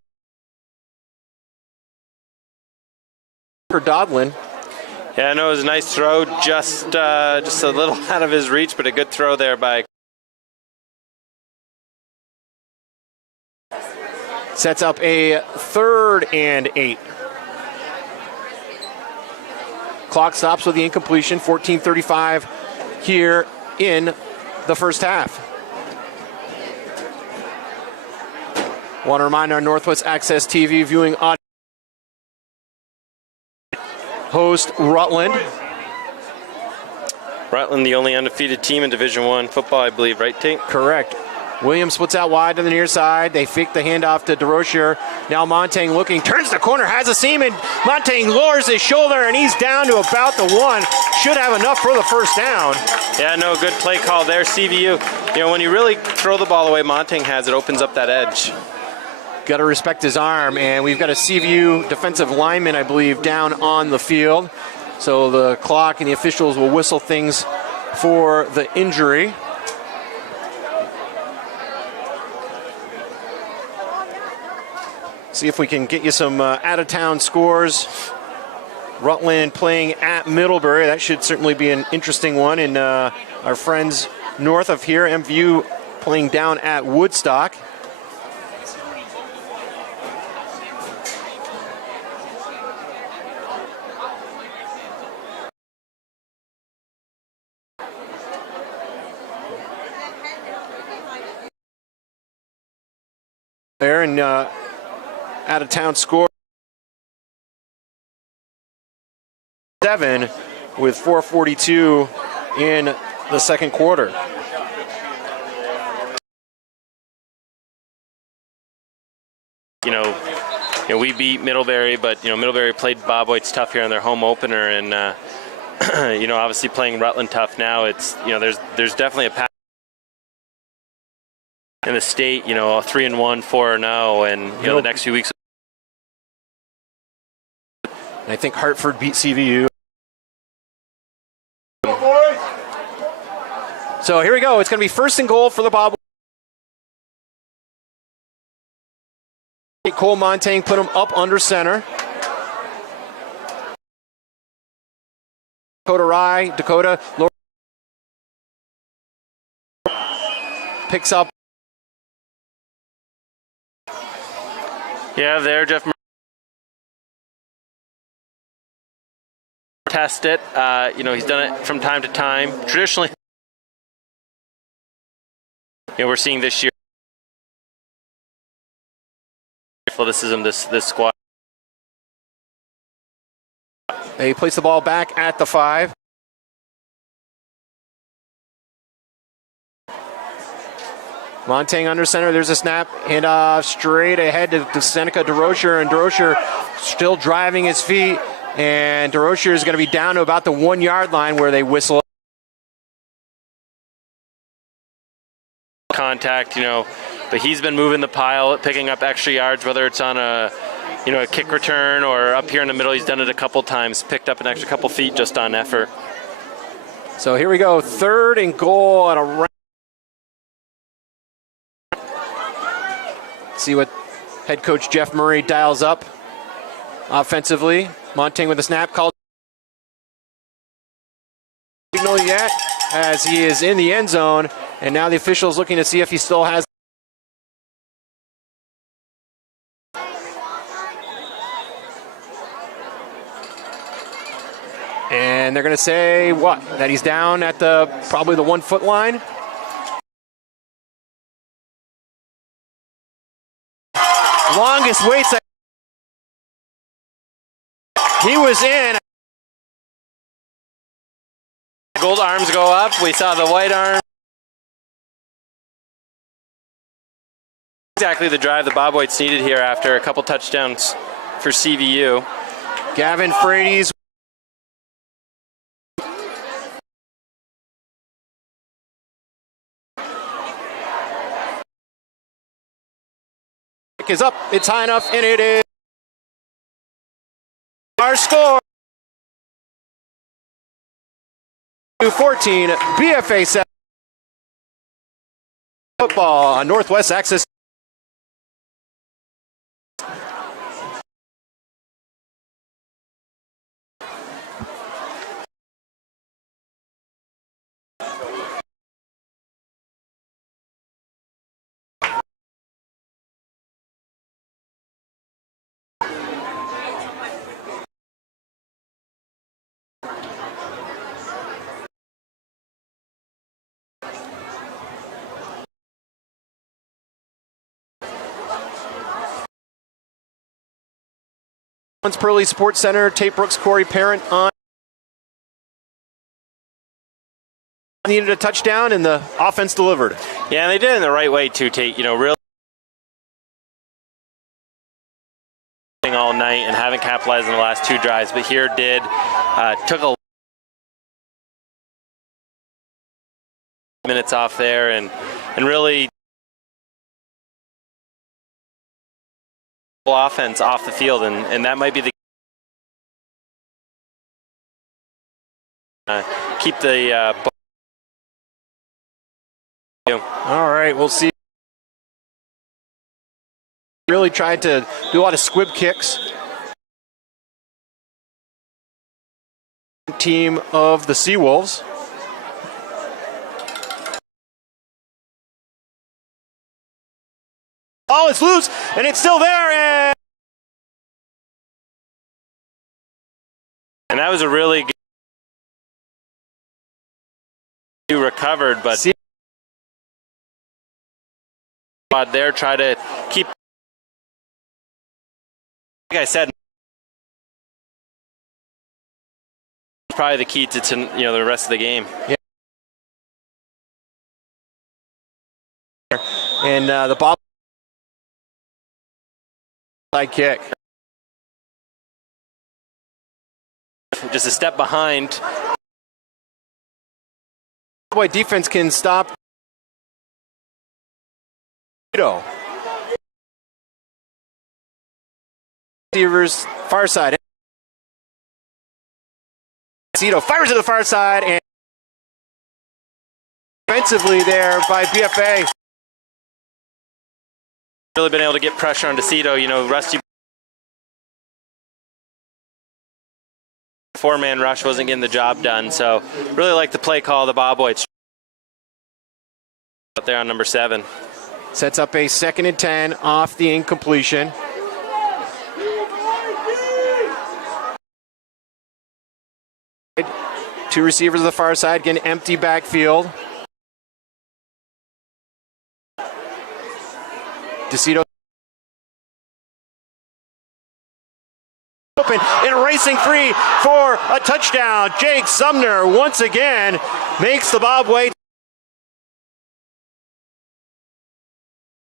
for Dodlin. Yeah, no, it was a nice throw, just a little out of his reach, but a good throw there by. Sets up a 3rd and 8. Clock stops with the incompletion, 14:35 here in the first half. Want to remind our Northwest Access TV viewing audience, host Rutland. Rutland, the only undefeated team in Division I football, I believe, right, Tate? Correct. Williams splits out wide to the near side. They fake the handoff to DeRocher. Now Montague looking, turns the corner, has a seam, and Montague lowers his shoulder, and he's down to about the 1. Should have enough for the first down. Yeah, no, good play call there, CVU. When you really throw the ball away, Montague has, it opens up that edge. Got to respect his arm, and we've got a CVU defensive lineman, I believe, down on the field. So the clock and the officials will whistle things for the injury. See if we can get you some out-of-town scores Rutland playing at Middlebury. That should certainly be an interesting one. And our friends north of here, MVU playing down at Woodstock. There and out-of-town score 7 with 4:42 in the second quarter. You know, we beat Middlebury, but Middlebury played Bobwhites tough here on their home opener, and obviously playing Rutland tough now. It's there's definitely a path in the state. 3-1, 4-0, and the next few weeks. And I think Hartford beat CVU. So here we go. It's going to be first and goal for the Bobwhites. Cole Montaigne put him up under center. Dakota picks up. Yeah, there, Jeff. Test it. He's done it from time to time. Traditionally, we're seeing this year athleticism. This squad. They place the ball back at the 5. Montaigne under center. There's a snap and straight ahead to Seneca DeRocher, and DeRocher still driving his feet. And DeRocher is going to be down to about the 1-yard line where they whistle. Contact, but he's been moving the pile, picking up extra yards, whether it's on a kick return or up here in the middle. He's done it a couple times, picked up an extra couple feet just on effort. So here we go, third and goal at a. See what head coach Jeff Murray dials up offensively. Montaigne with a snap called. Signal yet as he is in the end zone, and now the officials looking to see if he still has. And they're going to say what? That he's down at probably the 1-foot line. Longest waits. He was in. Gold arms go up. We saw the white arm. Exactly the drive the Bobwhites needed here after a couple touchdowns for CVU. Gavin Frady's is up. It's high enough, and it is our score. 14 BFA 7 football on Northwest Access. Collins-Perley Sports Center, Tate Brooks, Corey Parent on. Needed a touchdown, and the offense delivered. Yeah, and they did it in the right way too, Tate. Really all night and haven't capitalized in the last 2 drives, but here did. Took a minutes off there and really offense off the field, and that might be the keep the all right, we'll see. Really tried to do a lot of squib kicks. team of the Seawolves. Oh, it's loose, and it's still there. And that was a really good recovered, but there try to keep. Like I said, probably the key to the rest of the game. Yeah. And the ball side kick. Just a step behind. Boy, defense can stop. Receivers, far side. Cito fires to the far side, and defensively there by BFA. Really been able to get pressure on DeCito. Rusty. Four-man rush wasn't getting the job done, so really like the play call of the Bobwhites out there on number 7. Sets up a 2nd and 10 off the incompletion. Two receivers on the far side, get an empty backfield. DeCito open and racing free for a touchdown. Jake Sumner once again makes the Bobwhites.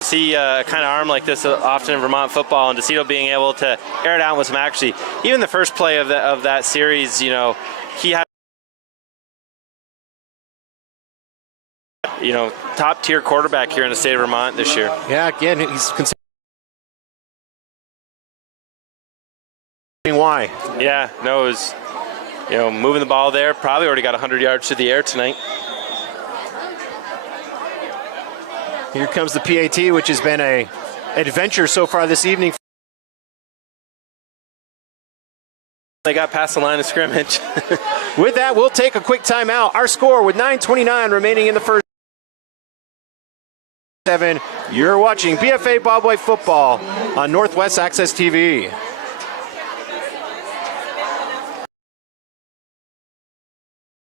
See kind of arm like this often in Vermont football, and DeCito being able to air it out with some accuracy. Even the first play of that series, he had top tier quarterback here in the state of Vermont this year. Yeah, again, he's why? Yeah, no, it was moving the ball there. Probably already got 100 yards to the air tonight. Here comes the PAT, which has been a adventure so far this evening. They got past the line of scrimmage. With that, we'll take a quick timeout. Our score with 9:29 remaining in the first 7. You're watching BFA Bobwhite football on Northwest Access TV.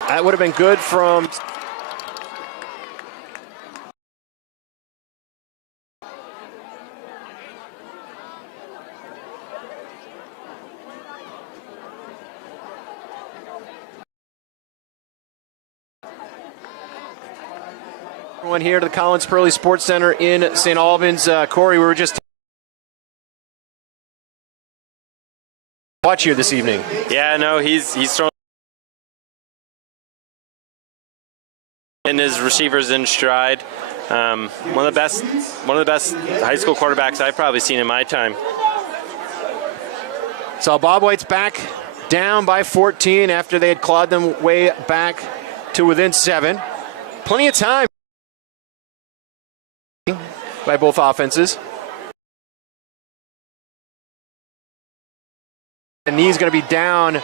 That would have been good from everyone here to the Collins-Perley Sports Center in St. Albans. Corey, we were just watch here this evening. Yeah, no, he's thrown in his receivers in stride. One of the best high school quarterbacks I've probably seen in my time. So Bobwhites back down by 14 after they had clawed them way back to within 7. Plenty of time by both offenses. And he's going to be down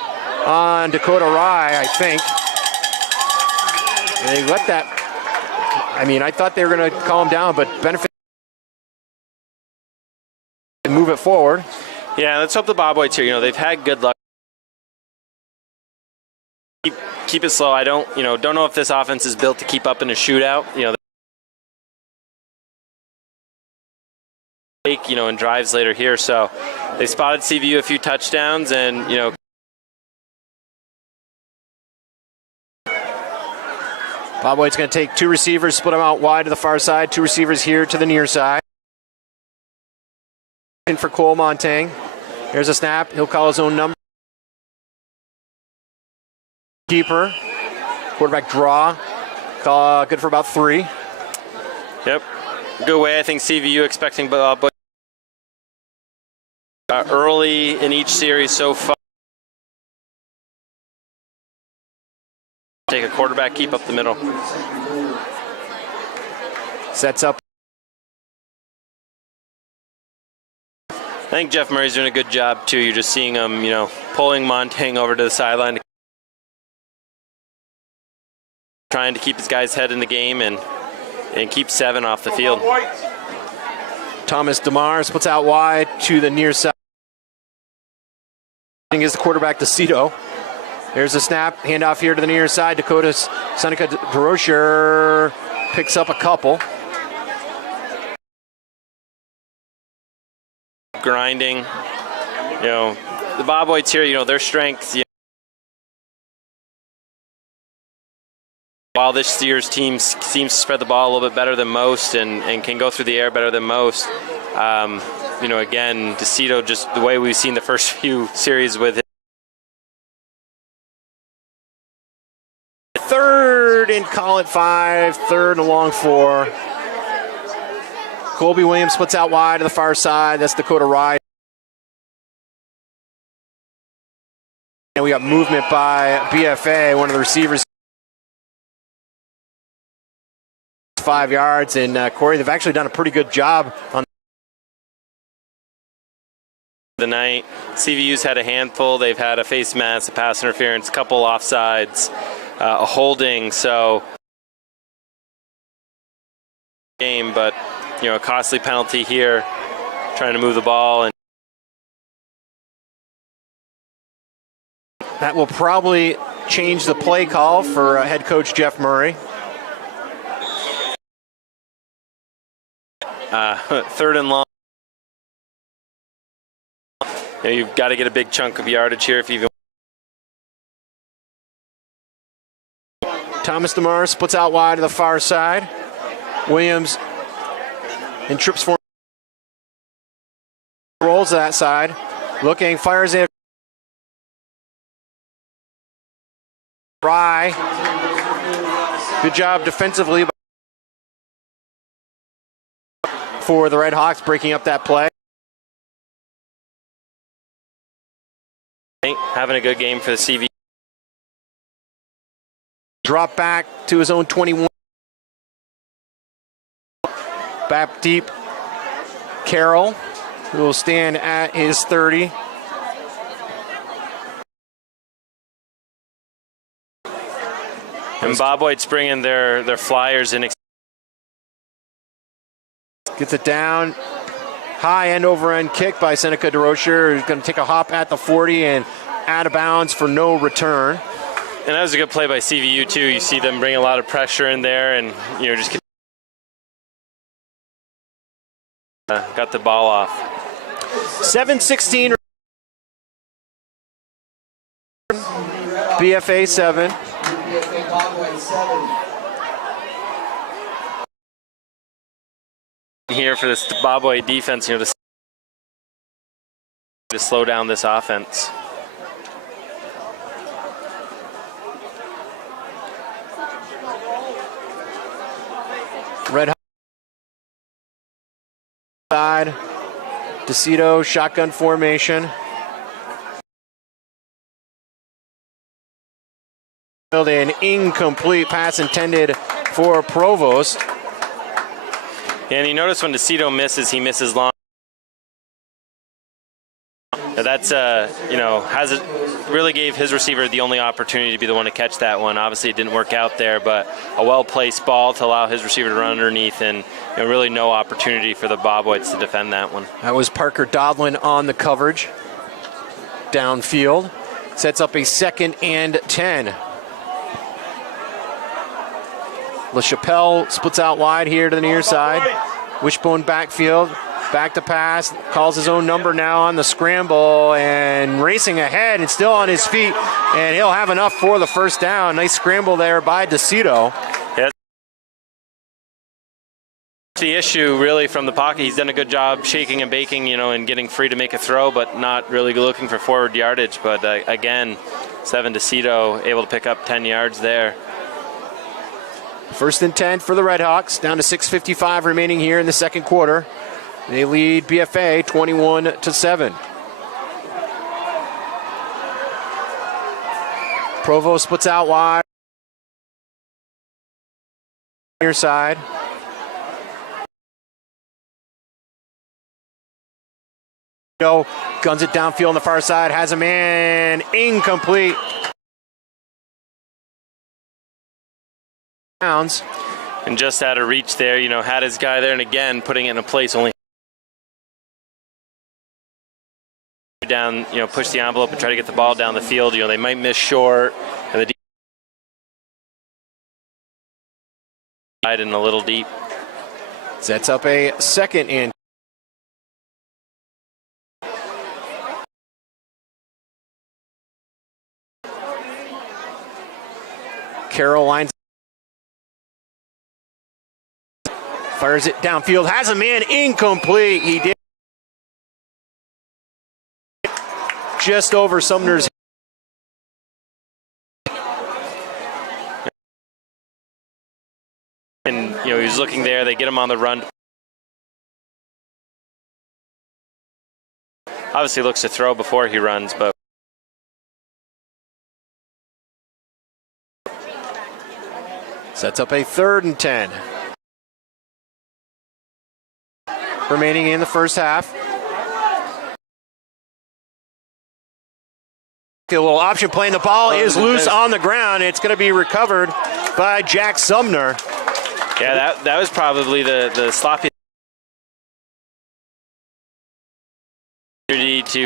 on Dakota Rye, I think. And they let that. I mean, I thought they were going to call him down, but benefit and move it forward. Yeah, let's hope the Bobwhites here. They've had good luck. Keep it slow. I don't know if this offense is built to keep up in a shootout. And drives later here. So they spotted CVU a few touchdowns, and Bobwhite's going to take 2 receivers, split them out wide to the far side, 2 receivers here to the near side. In for Cole Montang. Here's a snap. He'll call his own number. Keeper. Quarterback draw. Good for about 3. Yep. Good way. I think CVU expecting early in each series so far. Take a quarterback, keep up the middle. Sets up. I think Jeff Murray's doing a good job too. You're just seeing him, pulling Montang over to the sideline. trying to keep his guys' head in the game and keep 7 off the field. Thomas DeMar splits out wide to the near side. Is the quarterback DeCito. There's a snap, handoff here to the near side. Dakota's Seneca DeRocher picks up a couple. Grinding, the Bobwhites here, their strength, while this year's team seems to spread the ball a little bit better than most and can go through the air better than most, again, DeCito, just the way we've seen the first few series with him. Third and call it 5, third and long 4. Colby Williams splits out wide to the far side. That's Dakota Rye. And we got movement by BFA, one of the receivers. 5 yards, and Corey, they've actually done a pretty good job on the night. CVU's had a handful. They've had a face mask, a pass interference, a couple offsides, a holding. So game, but a costly penalty here, trying to move the ball, and that will probably change the play call for head coach Jeff Murray. Third and long. You've got to get a big chunk of yardage here if you even. Thomas DeMar splits out wide to the far side. Williams and trips for rolls to that side. Looking, fires it. Rye. Good job defensively for the RedHawks breaking up that play. Having a good game for the CVU. Drop back to his own 21. Back deep. Carroll, who will stand at his 30. And Bobwhites bringing their flyers in. Gets it down. High end over end kick by Seneca DeRocher, who's going to take a hop at the 40 and out of bounds for no return. And that was a good play by CVU too. You see them bring a lot of pressure in there, and just got the ball off. 7-16. BFA 7. BFA Bobwhites 7. Here for this Bobwhite defense, to slow down this offense. Red side. DeCito, shotgun formation. An incomplete pass intended for Provost. And you notice when DeCito misses, he misses long. That's really gave his receiver the only opportunity to be the one to catch that one. Obviously, it didn't work out there, but a well-placed ball to allow his receiver to run underneath, and really no opportunity for the Bobwhites to defend that one. That was Parker Dodlin on the coverage. Downfield. Sets up a 2nd and 10. LaChapelle splits out wide here to the near side. Wishbone backfield. Back to pass. Calls his own number now on the scramble and racing ahead and still on his feet. And he'll have enough for the first down. Nice scramble there by DeCito. Yeah. The issue really from the pocket, he's done a good job shaking and baking, and getting free to make a throw, but not really looking for forward yardage. But again, 7 DeCito able to pick up 10 yards there. 1st and 10 for the RedHawks. Down to 6:55 remaining here in the second quarter. They lead BFA 21-7. Provo splits out wide. Near side. Guns it downfield on the far side. Has a man. Incomplete. pounds. And just out of reach there, you know, had his guy there, and again, putting it in a place only down, you know, push the envelope and try to get the ball down the field. You know, they might miss short, and the side and a little deep. Sets up a 2nd and Carroll lines, fires it downfield, has a man, incomplete. He did just over Sumner's. And, you know, he's looking there. They get him on the run. Obviously looks to throw before he runs, but Sets up a 3rd and 10. Remaining in the first half. A little option play, and the ball is loose on the ground. It's going to be recovered by Jack Sumner. yeah, that was probably the sloppy opportunity to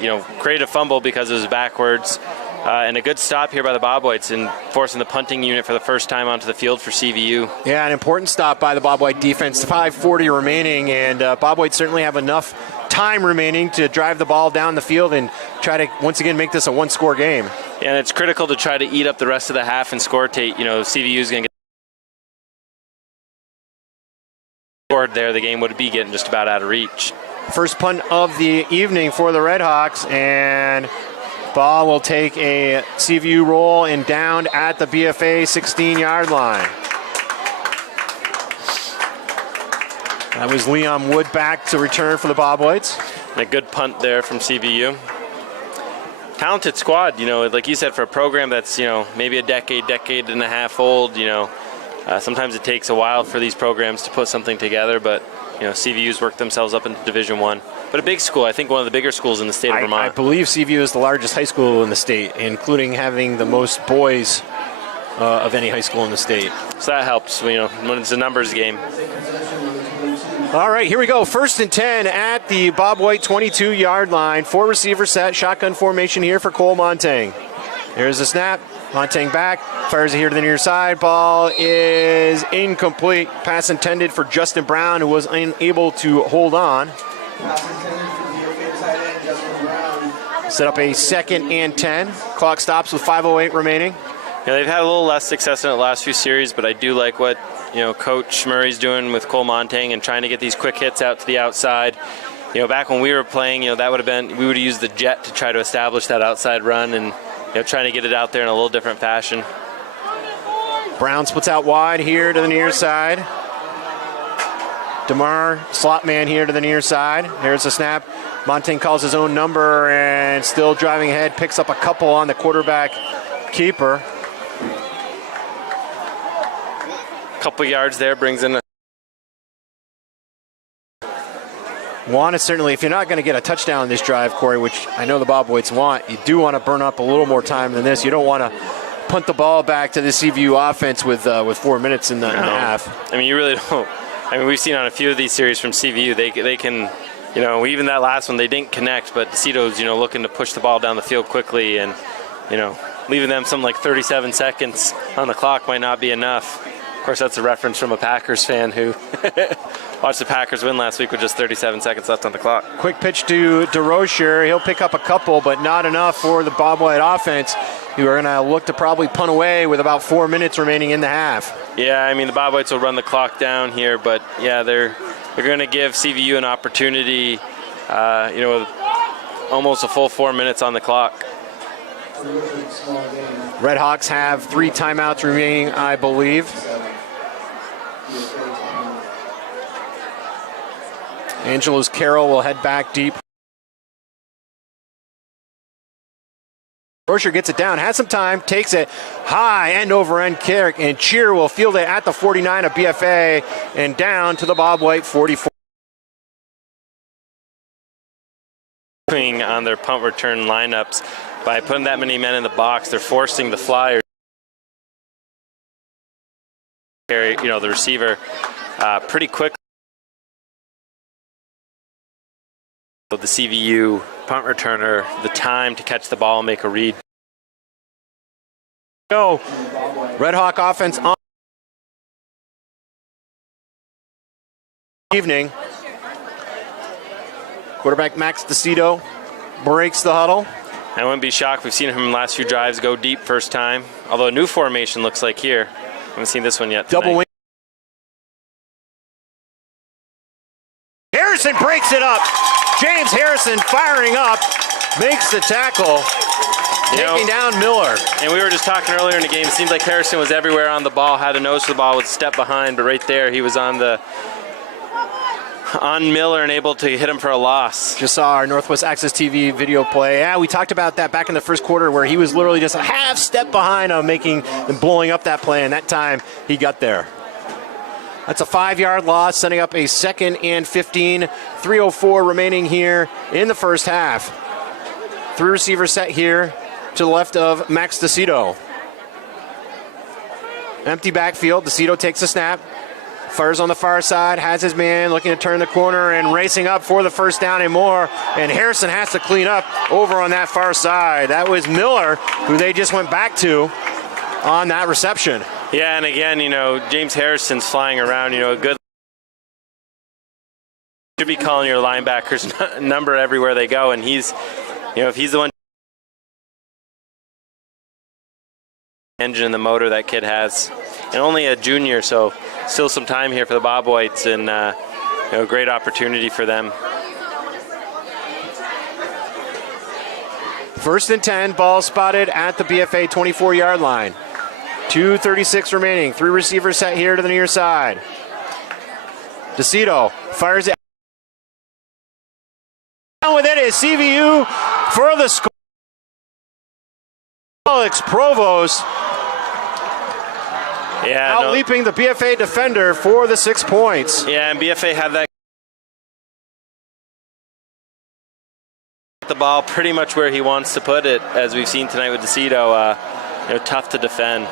you know, create a fumble because it was backwards. And a good stop here by the Bobwhites and forcing the punting unit for the first time onto the field for CVU. Yeah, an important stop by the Bobwhite defense. 5:40 remaining, and Bobwhites certainly have enough time remaining to drive the ball down the field and try to once again make this a one-score game. Yeah, and it's critical to try to eat up the rest of the half and score. You know, CVU is going to get scored there. The game would be getting just about out of reach. First punt of the evening for the RedHawks, and ball will take a CVU roll and down at the BFA 16-yard line. That was Leon Wood back to return for the Bobwhites. And a good punt there from CVU. Talented squad, you know, like you said, for a program that's, you know, maybe a decade and a half old, you know, sometimes it takes a while for these programs to put something together, but, you know, CVU's worked themselves up into Division I. But a big school, I think one of the bigger schools in the state of Vermont. I believe CVU is the largest high school in the state, including having the most boys of any high school in the state. So that helps, you know, when it's a numbers game. All right, here we go. 1st and 10 at the Bobwhite 22-yard line. 4 receiver set, shotgun formation here for Cole Montang. There's the snap. Montang back, fires it here to the near side. Ball is incomplete. Pass intended for Justin Brown, who was unable to hold on. Set up a 2nd and 10. Clock stops with 5:08 remaining. Yeah, they've had a little less success in the last few series, but I do like what, you know, Coach Murray's doing with Cole Montang and trying to get these quick hits out to the outside. You know, back when we were playing, you know, that would have been, we would have used the jet to try to establish that outside run and, you know, trying to get it out there in a little different fashion. Brown splits out wide here to the near side. DeMar, slot man here to the near side. Here's the snap. Montang calls his own number and still driving ahead, picks up a couple on the quarterback keeper. Couple yards there, brings in a Want to certainly, if you're not going to get a touchdown in this drive, Corey, which I know the Bobwhites want, you do want to burn up a little more time than this. You don't want to punt the ball back to the CVU offense with 4 minutes in the half. I mean, you really don't. I mean, we've seen on a few of these series from CVU, they can, you know, even that last one, they didn't connect, but DeCito's, you know, looking to push the ball down the field quickly and, you know, leaving them some like 37 seconds on the clock might not be enough. Of course, that's a reference from a Packers fan who watched the Packers win last week with just 37 seconds left on the clock. Quick pitch to DeRocher. He'll pick up a couple, but not enough for the Bobwhite offense, who are going to look to probably punt away with about 4 minutes remaining in the half. Yeah, I mean, the Bobwhites will run the clock down here, but yeah, they're going to give CVU an opportunity, you know, with almost a full 4 minutes on the clock. RedHawks have 3 timeouts remaining, I believe. Angelos Carroll will head back deep. Rocher gets it down, has some time, takes it high, end over end kick, and Cheer will field it at the 49 of BFA and down to the Bobwhite 44. On their punt return lineups, by putting that many men in the box, they're forcing the Flyers carry, the receiver pretty quick. The CVU punt returner, the time to catch the ball and make a read. Go. Red Hawk offense on. Evening. Quarterback Max DeCito breaks the huddle. I wouldn't be shocked. We've seen him in the last few drives go deep first time. Although a new formation looks like here. I haven't seen this one yet tonight. Double wing. Harrison breaks it up. James Harrison firing up, makes the tackle, taking down Miller. And we were just talking earlier in the game. It seemed like Harrison was everywhere on the ball, had a nose for the ball, was a step behind, but right there he was on Miller and able to hit him for a loss. Just saw our Northwest Access TV video play. Yeah, we talked about that back in the first quarter where he was literally just a half step behind on making and blowing up that play, and that time he got there. That's a 5-yard loss, setting up a 2nd and 15. 3:04 remaining here in the first half. 3 receivers set here to the left of Max DeCito. Empty backfield. DeCito takes a snap. Fires on the far side, has his man looking to turn the corner and racing up for the first down and more. And Harrison has to clean up over on that far side. That was Miller, who they just went back to on that reception. Yeah, and again, James Harrison's flying around, a good. Should be calling your linebackers number everywhere they go, and he's, if he's the one. Engine and the motor that kid has. And only a junior, so still some time here for the Bobwhites, and great opportunity for them. 1st and 10, ball spotted at the BFA 24-yard line. 2:36 remaining. 3 receivers set here to the near side. DeCito fires it. Down with it is CVU for the score. Alex Provost. Yeah, leaping the BFA defender for the 6 points. Yeah, and BFA had that. The ball pretty much where he wants to put it, as we've seen tonight with DeCito. Tough to defend.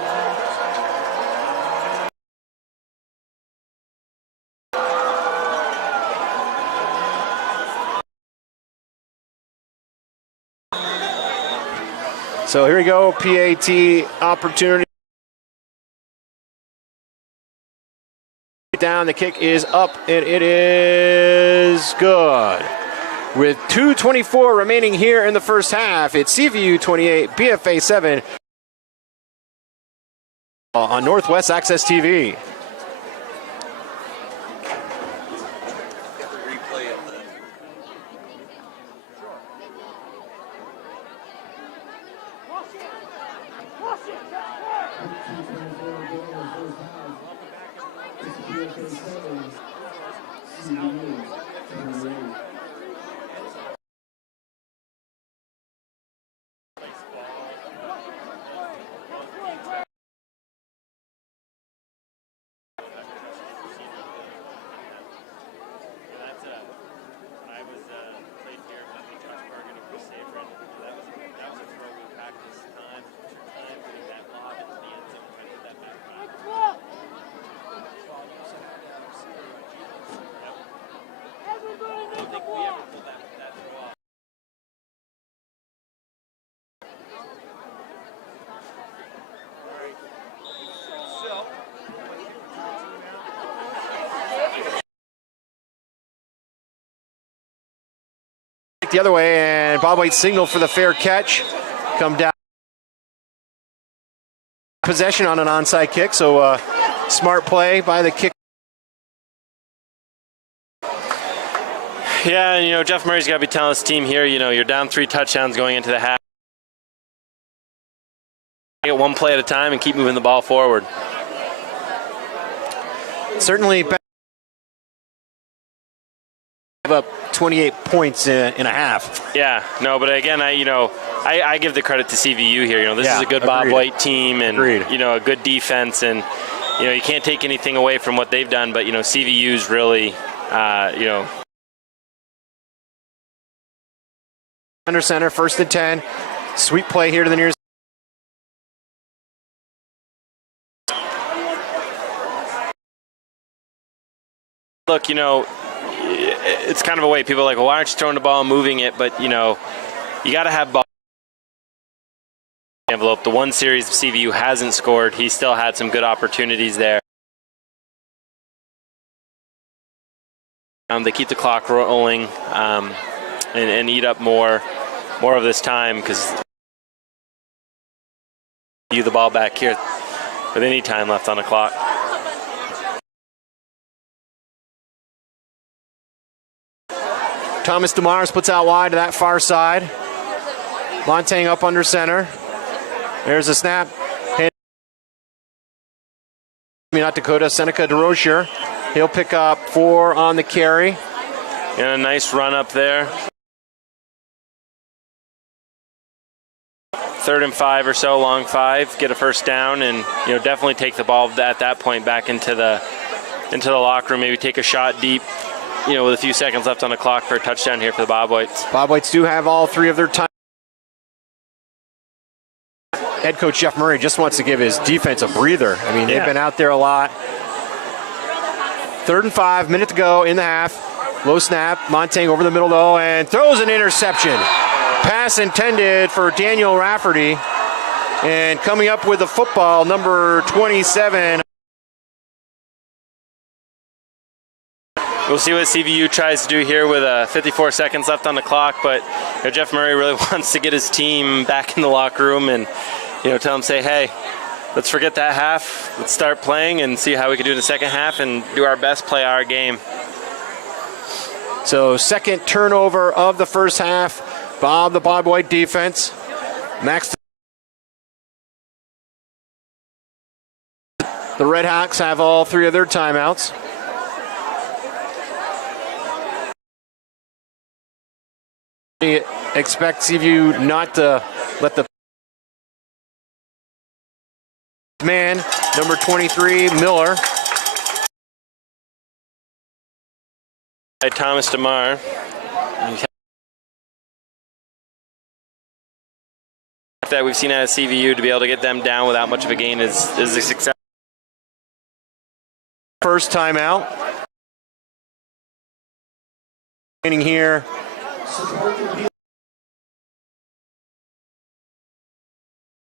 So here we go, PAT opportunity. Down, the kick is up, and it is good. With 2:24 remaining here in the first half, it's CVU 28, BFA 7 on Northwest Access TV. The other way, and Bobwhite signal for the fair catch. Come down. Possession on an onside kick, so smart play by the kick. Yeah, Jeff Murray's got to be telling his team here, you're down 3 touchdowns going into the half. Get one play at a time and keep moving the ball forward. Certainly up 28 points in a half. Yeah, no, but again, I give the credit to CVU here. This is a good Bobwhite team, and a good defense, and you can't take anything away from what they've done. But CVU's really, Under center, 1st and 10. Sweet play here to the nearest. Look, it's kind of a way people are like, well, why aren't you throwing the ball and moving it? But, you got to have ball envelope. The one series CVU hasn't scored. He still had some good opportunities there. They keep the clock rolling and eat up more of this time because you the ball back here with any time left on the clock. Thomas DeMars puts out wide to that far side. Montang up under center. There's a snap. Not Dakota, Seneca DeRozier. He'll pick up 4 on the carry. And a nice run up there. 3rd and 5 or so, long 5, get a first down, and definitely take the ball at that point back into the locker room. Maybe take a shot deep, with a few seconds left on the clock for a touchdown here for the Bobwhites. Bobwhites do have all 3 of their time. Head coach Jeff Murray just wants to give his defense a breather. I mean, they've been out there a lot. 3rd and 5, minute to go in the half. Low snap, Montang over the middle though, and throws an interception. Pass intended for Daniel Rafferty, and coming up with the football, number 27. We'll see what CVU tries to do here with 54 seconds left on the clock, but Jeff Murray really wants to get his team back in the locker room and tell them, say, hey, let's forget that half, let's start playing and see how we can do in the second half and do our best, play our game. So second turnover of the first half. The Bobwhite defense. Max. The RedHawks have all 3 of their timeouts. Expect CVU not to let the man, number 23, Miller. Thomas DeMar. That we've seen out of CVU to be able to get them down without much of a gain is a success. First timeout. Here.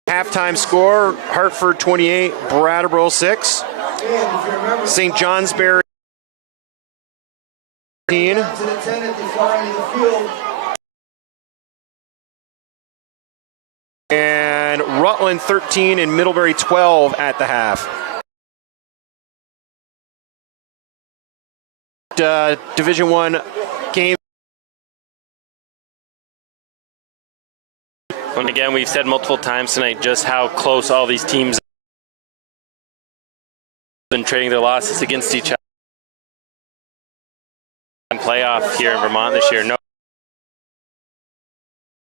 Halftime score, Hartford 28, Brattleboro 6. St. Johnsbury 15. And Rutland 13 and Middlebury 12 at the half. Division I game. And again, we've said multiple times tonight just how close all these teams have been trading their losses against each other. And playoff here in Vermont this year. No,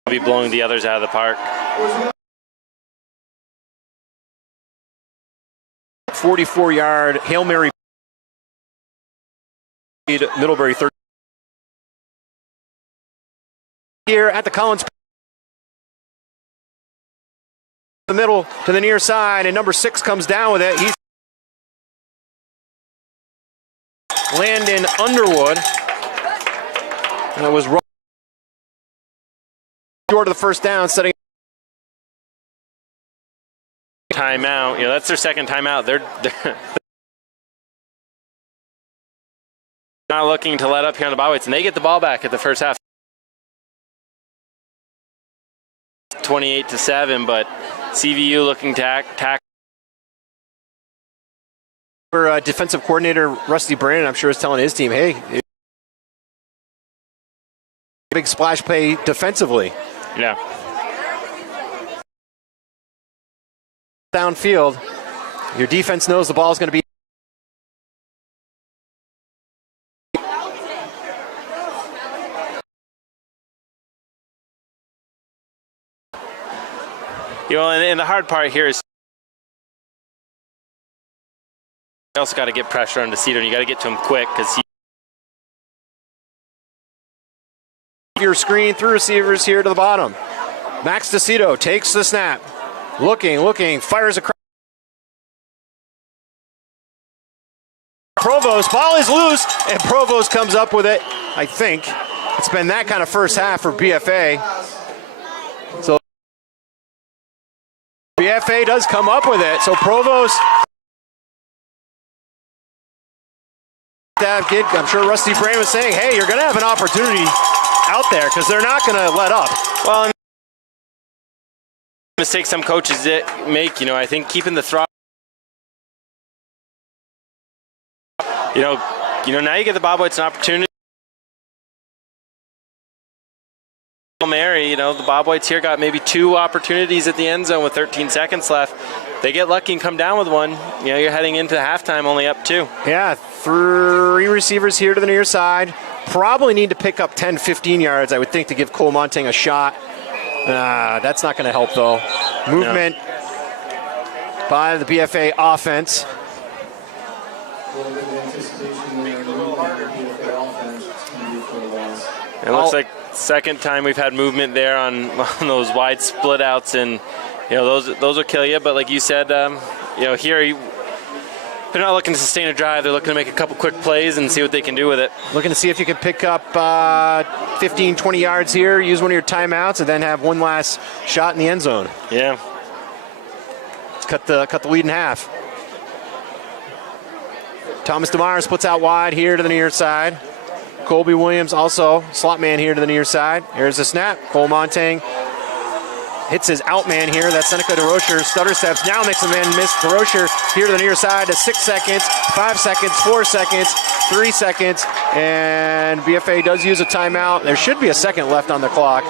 be blowing the others out of the park. 44-yard Hail Mary. Middlebury 30. Here at the Collins. The middle to the near side, and number 6 comes down with it. He's Landon Underwood. And it was short of the first down, setting timeout. That's their second timeout. They're not looking to let up here on the Bobwhites, and they get the ball back at the first half. 28-7, but CVU looking to attack. For defensive coordinator Rusty Brandon, I'm sure, is telling his team, hey, big splash play defensively. Yeah. Downfield, your defense knows the ball is going to be. And the hard part here is you also got to get pressure on the Cedar, and you got to get to him quick because your screen through receivers here to the bottom. Max DeCito takes the snap. Looking, fires across Provost. Ball is loose, and Provost comes up with it. I think it's been that kind of first half for BFA. So BFA does come up with it. So Provost. I'm sure Rusty Brain was saying, hey, you're going to have an opportunity out there because they're not going to let up. Well, mistake some coaches make, I think keeping the throttle. Now you get the Bobwhites an opportunity. Mary, the Bobwhites here got maybe 2 opportunities at the end zone with 13 seconds left. They get lucky and come down with 1. You're heading into halftime only up 2. Yeah, 3 receivers here to the near side. Probably need to pick up 10, 15 yards, I would think, to give Cole Montague a shot. That's not going to help, though. Movement by the BFA offense. It looks like second time we've had movement there on those wide split outs, and those will kill you. But like you said, here they're not looking to sustain a drive. They're looking to make a couple quick plays and see what they can do with it. Looking to see if you can pick up 15, 20 yards here, use one of your timeouts, and then have one last shot in the end zone. Yeah. Let's cut the lead in half. Thomas DeMar splits out wide here to the near side. Colby Williams also slot man here to the near side. Here's the snap. Cole Montague hits his out man here. That's Seneca DeRocher. Stutter steps. Now makes a man miss. DeRocher here to the near side to 6 seconds, 5 seconds, 4 seconds, 3 seconds. And BFA does use a timeout. There should be a second left on the clock.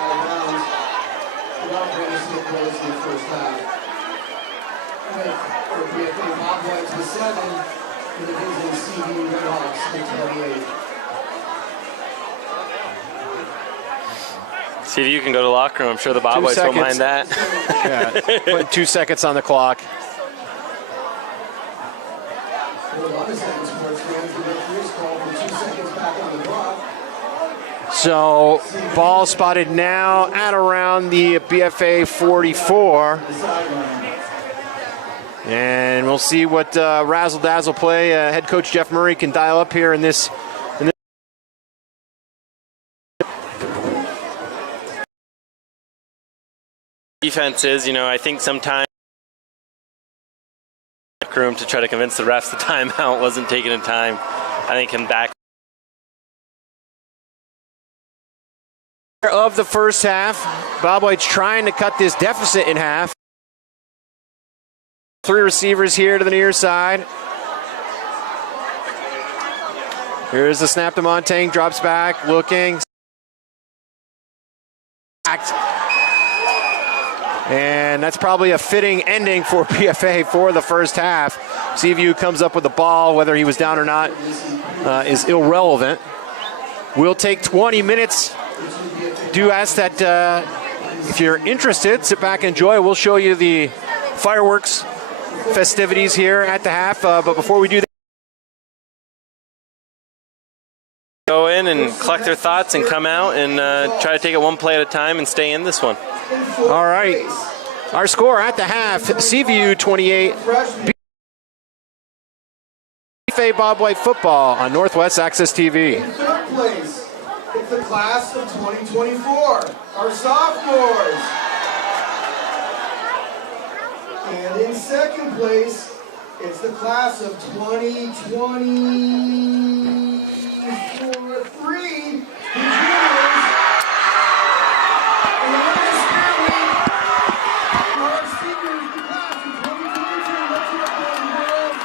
See if you can go to the locker room. I'm sure the Bobwhites won't mind that. Yeah, putting 2 seconds on the clock. So ball spotted now at around the BFA 44. And we'll see what razzle-dazzle play head coach Jeff Murray can dial up here in this. Defense is, I think sometimes room to try to convince the refs the timeout wasn't taking a time. I think him back. Of the first half, Bobwhites trying to cut this deficit in half. 3 receivers here to the near side. Here's the snap to Montague, drops back, looking. And that's probably a fitting ending for BFA for the first half. CVU comes up with the ball, whether he was down or not is irrelevant. We'll take 20 minutes. Do ask that if you're interested, sit back and enjoy. We'll show you the fireworks festivities here at the half. But before we do that, go in and collect their thoughts and come out and try to take it one play at a time and stay in this one. All right. Our score at the half, CVU 28, BFA Bobwhite football on Northwest Access TV. In third place, it's the class of 2024, our sophomores. And in second place, it's the class of 2024, 3, the juniors. And last year, our seniors, the class of 2022. Let's hear it for them, girls.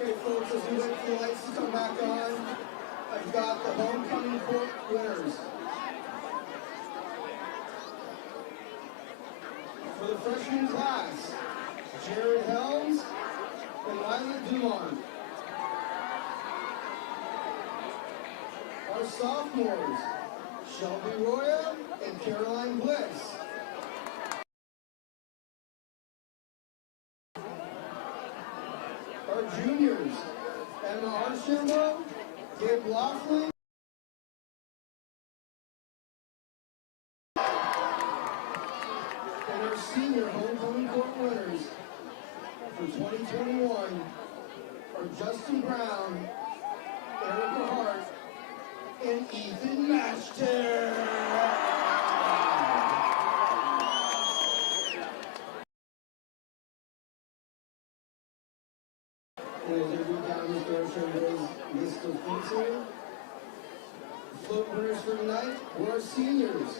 Okay, folks, as we wait for the lights to come back on, I've got the homecoming court winners. For the freshman class, Jared Helms and Lila Dumont. Our sophomores, Shelby Roya and Caroline Bliss. Our juniors, Emma Archambault, Gabe Laughlin, and our senior homecoming court winners for 2021 are Justin Brown, Erica Hart, and Ethan Mashter. As I read down Mr. Archambault's list of folks here, float winners for tonight were our seniors.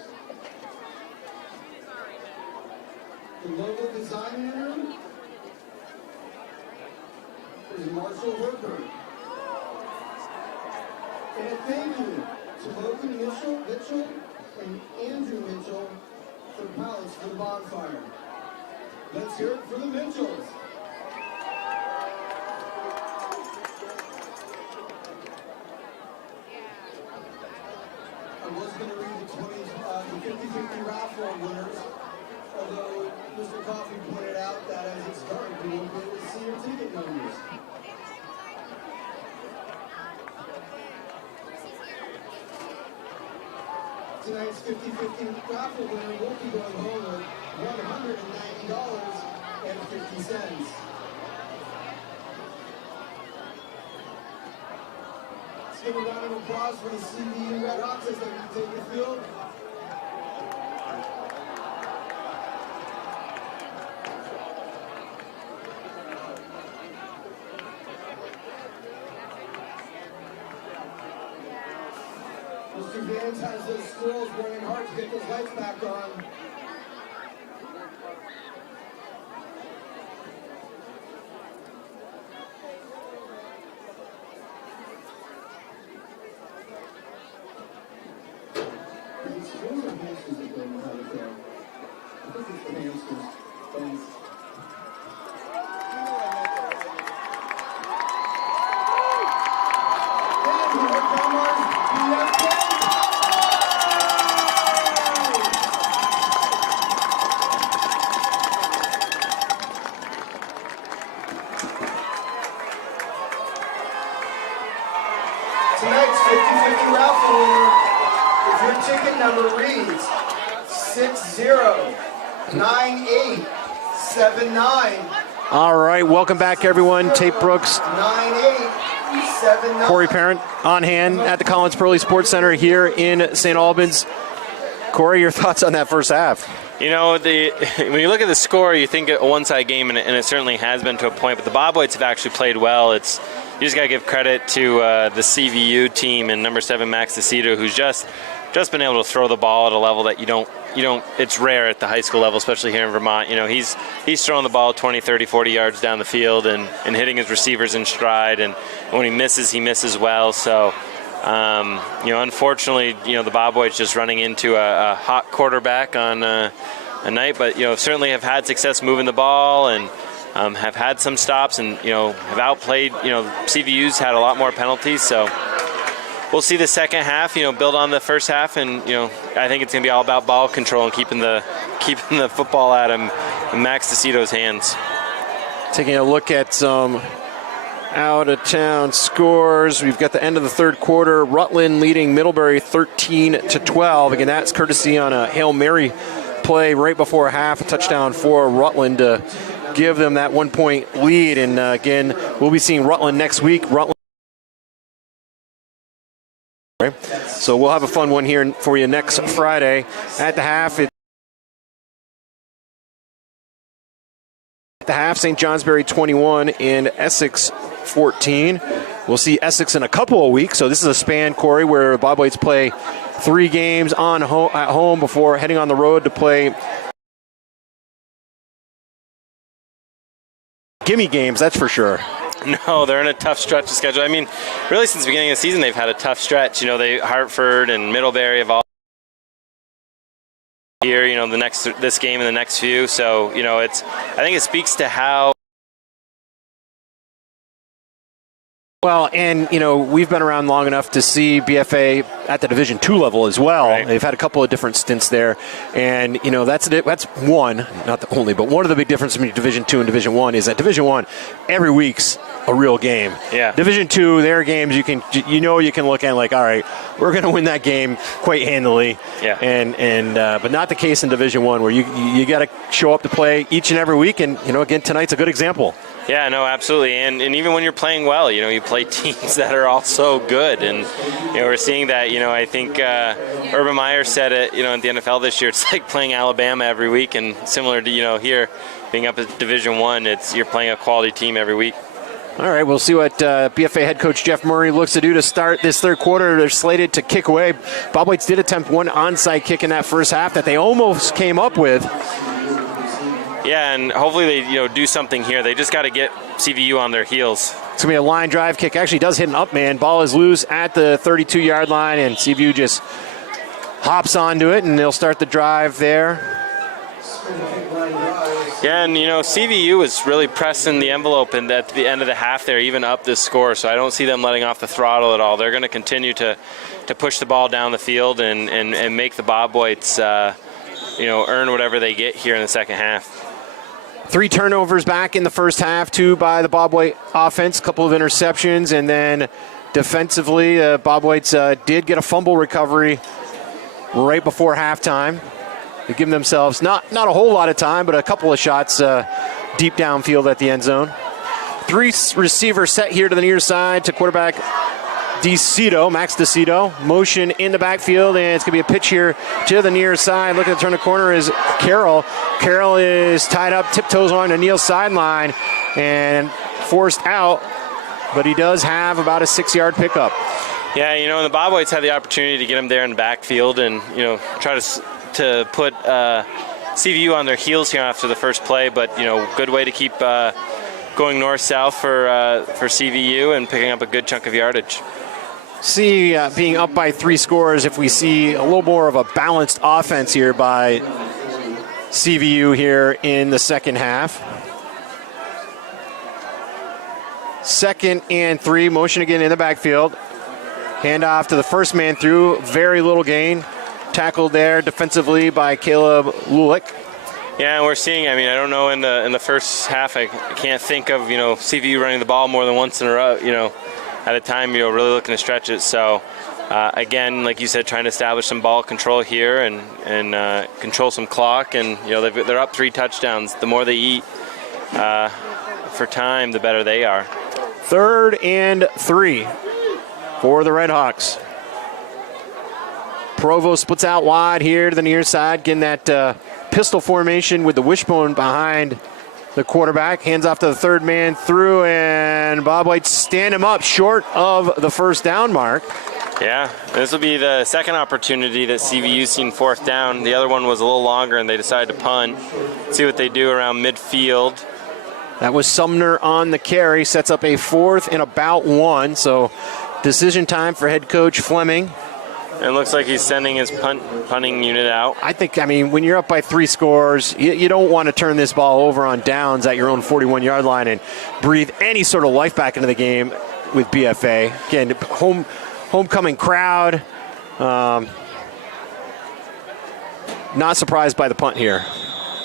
The logo design winner is Marshall Hooker. And a thank you to Logan Mitchell and Andrew Mitchell for pallets for the bonfire. Let's hear it for the Mitchells. I was going to read the 50-50 raffle winners, although Mr. Coffey pointed out that as it started, we won't be able to see your ticket numbers. Tonight's 50-50 raffle winner will be going home with $190.50. Let's give a round of applause for the CVU RedHawks as they take the field. Mr. Vance has those squirrels running hard to get those lights back on. These squirrels are hamsters that don't know how to throw. I think it's the hamsters. Thanks. And here come our BFA. Tonight's 50-50 raffle winner, if your ticket number reads 609879. All right, welcome back, everyone. Tate Brooks, 9879. Corey Parent on hand at the Collins-Perley Sports Center here in St. Albans. Corey, your thoughts on that first half? You know, when you look at the score, you think a one-side game, and it certainly has been to a point. But the Bobwhites have actually played well. You just got to give credit to the CVU team and number 7 Max DeCito, who's just been able to throw the ball at a level that you don't. It's rare at the high school level, especially here in Vermont. You know, he's throwing the ball 20, 30, 40 yards down the field and hitting his receivers in stride. And when he misses well. So. Unfortunately, the Bobwhites just running into a hot quarterback on a night, but, certainly have had success moving the ball and have had some stops and, have outplayed, CVU's had a lot more penalties. So we'll see the second half, build on the first half. And, I think it's going to be all about ball control and keeping the football out of Max DeCito's hands. Taking a look at some out-of-town scores. We've got the end of the third quarter. Rutland leading Middlebury 13-12. Again, that's courtesy on a Hail Mary play right before half. A touchdown for Rutland to give them that 1-point lead. And again, we'll be seeing Rutland next week. So we'll have a fun one here for you next Friday. At the half, St. Johnsbury 21 and Essex 14. We'll see Essex in a couple of weeks. So this is a span, Corey, where the Bobwhites play 3 games at home before heading on the road to play gimme games, that's for sure. No, they're in a tough stretch of schedule. I mean, really since the beginning of the season, they've had a tough stretch. They Hartford and Middlebury have all here. This game and the next few. So I think it speaks to how. Well, and we've been around long enough to see BFA at the Division II level as well. Right. They've had a couple of different stints there, and that's one, not the only, but one of the big differences between Division II and Division I is that Division I, every week's a real game. Yeah. Division II, their games you can look at like, all right, we're going to win that game quite handily. Yeah. But not the case in Division I, where you got to show up to play each and every week, and again tonight's a good example. Yeah, no, absolutely. And even when you're playing well, you play teams that are also good. And, we're seeing that, I think Urban Meyer said it, in the NFL this year, it's like playing Alabama every week. And similar to, here, being up at Division I, you're playing a quality team every week. All right, we'll see what BFA head coach Jeff Murray looks to do to start this third quarter. They're slated to kick away. Bobwhites did attempt one onside kick in that first half that they almost came up with. Yeah, and hopefully they do something here. They just got to get CVU on their heels. It's going to be a line drive kick. Actually does hit an up man. Ball is loose at the 32-yard line, and CVU just hops onto it, and they'll start the drive there. Yeah, and CVU is really pressing the envelope and at the end of the half there, even up this score. So I don't see them letting off the throttle at all. They're going to continue to push the ball down the field and make the Bobwhites earn whatever they get here in the second half. 3 turnovers back in the first half, 2 by the Bobwhite offense, a couple of interceptions, and then defensively, Bobwhites did get a fumble recovery right before halftime. They give themselves not a whole lot of time, but a couple of shots deep downfield at the end zone. 3 receivers set here to the near side to quarterback Max DeCito. Motion in the backfield, and it's going to be a pitch here to the near side. Looking to turn the corner is Carroll. Carroll is tied up, tiptoes on the Neal's sideline, and forced out, but he does have about a 6-yard pickup. Yeah, and the Bobwhites had the opportunity to get him there in the backfield and, try to put CVU on their heels here after the first play, but, good way to keep going north-south for CVU and picking up a good chunk of yardage. Being up by 3 scores, if we see a little more of a balanced offense here by CVU here in the second half. 2nd and 3, motion again in the backfield. Handoff to the first man through, very little gain. Tackled there defensively by Caleb Lulick. Yeah, and we're seeing, I don't know, in the first half, I can't think of, CVU running the ball more than once in a row, at a time, really looking to stretch it. So, again, like you said, trying to establish some ball control here and control some clock. And, they're up 3 touchdowns. The more they eat for time, the better they are. 3rd and 3 for the RedHawks. Provo splits out wide here to the near side, getting that pistol formation with the wishbone behind the quarterback. Hands off to the 3rd man through, and Bobwhites stand him up short of the first down mark. Yeah, this will be the second opportunity that CVU's seen 4th down. The other one was a little longer, and they decided to punt. See what they do around midfield. That was Sumner on the carry, sets up a 4th and about 1. So decision time for head coach Fleming. It looks like he's sending his punting unit out. I think, when you're up by 3 scores, you don't want to turn this ball over on downs at your own 41-yard line and breathe any sort of life back into the game with BFA. Again, homecoming crowd. Not surprised by the punt here.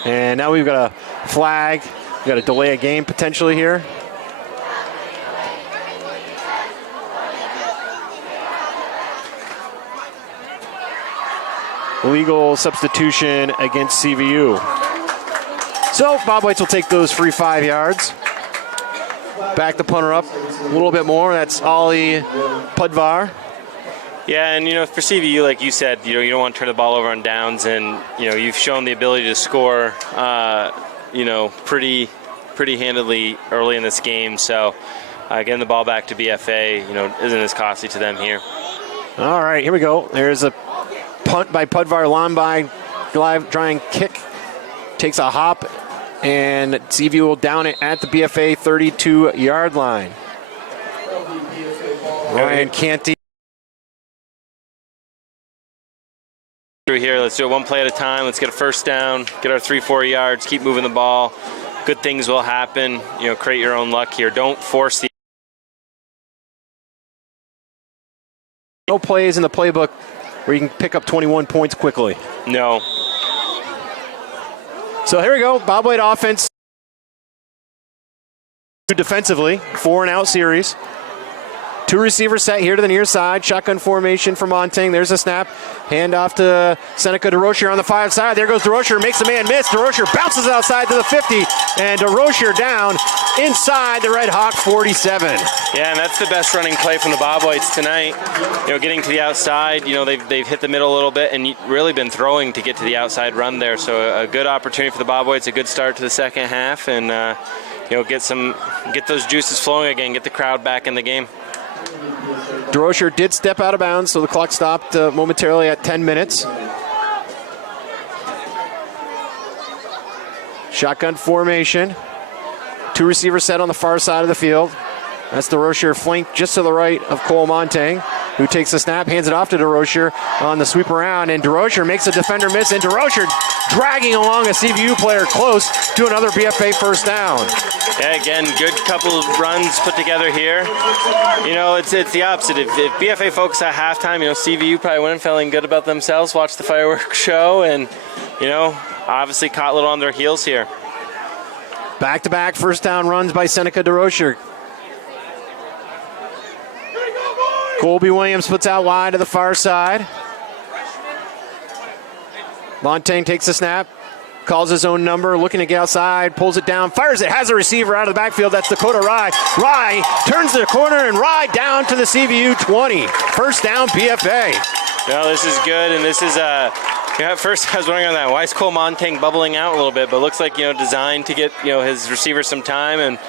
And now we've got a flag. We've got to delay a game potentially here. Legal substitution against CVU. So Bobwhites will take those free 5 yards. Back the punter up a little bit more. That's Ollie Pudvar. Yeah, and for CVU, like you said, you don't want to turn the ball over on downs, and you've shown the ability to score, pretty handily early in this game. So getting the ball back to BFA, isn't as costly to them here. All right, here we go. There's a punt by Pudvar, line by drive, trying kick. Takes a hop And CVU will down it at the BFA 32-yard line. Ryan Canty. Through here, let's do it one play at a time. Let's get a first down, get our 3-4 yards, keep moving the ball. Good things will happen. You know, create your own luck here. Don't force the. No plays in the playbook where you can pick up 21 points quickly. No. So here we go, Bobwhite offense. Defensively, 4-and-out series. 2 receivers set here to the near side. Shotgun formation for Montaigne. There's a snap. Hand off to Seneca DeRocher on the 5 side. There goes DeRocher, makes the man miss. DeRocher bounces outside to the 50, and DeRocher down inside the RedHawk 47. Yeah, and that's the best running play from the Bobwhites tonight. You know, getting to the outside. You know, they've hit the middle a little bit and really been throwing to get to the outside run there. So a good opportunity for the Bobwhites. A good start to the second half, and you know, get those juices flowing again. Get the crowd back in the game. DeRocher did step out of bounds, so the clock stopped momentarily at 10 minutes. Shotgun formation. 2 receivers set on the far side of the field. That's DeRocher flanked just to the right of Cole Montaigne, who takes the snap, hands it off to DeRocher on the sweep around, and DeRocher makes a defender miss, and DeRocher dragging along a CVU player close to another BFA first down. Yeah, again, good couple of runs put together here. You know, it's the opposite. If BFA focus at halftime, you know, CVU probably went feeling good about themselves, watched the fireworks show, and, you know, obviously caught a little on their heels here. Back-to-back first down runs by Seneca DeRocher. Colby Williams puts out wide to the far side. Montaigne takes the snap, calls his own number, looking to get outside, pulls it down, fires it, has a receiver out of the backfield. That's Dakota Rye. Rye turns the corner, and Rye down to the CVU 20. First down, BFA. No, this is good, and this is you know, at first I was wondering on that. Why is Cole Montaigne bubbling out a little bit? But it looks like, you know, designed to get, you know, his receiver some time and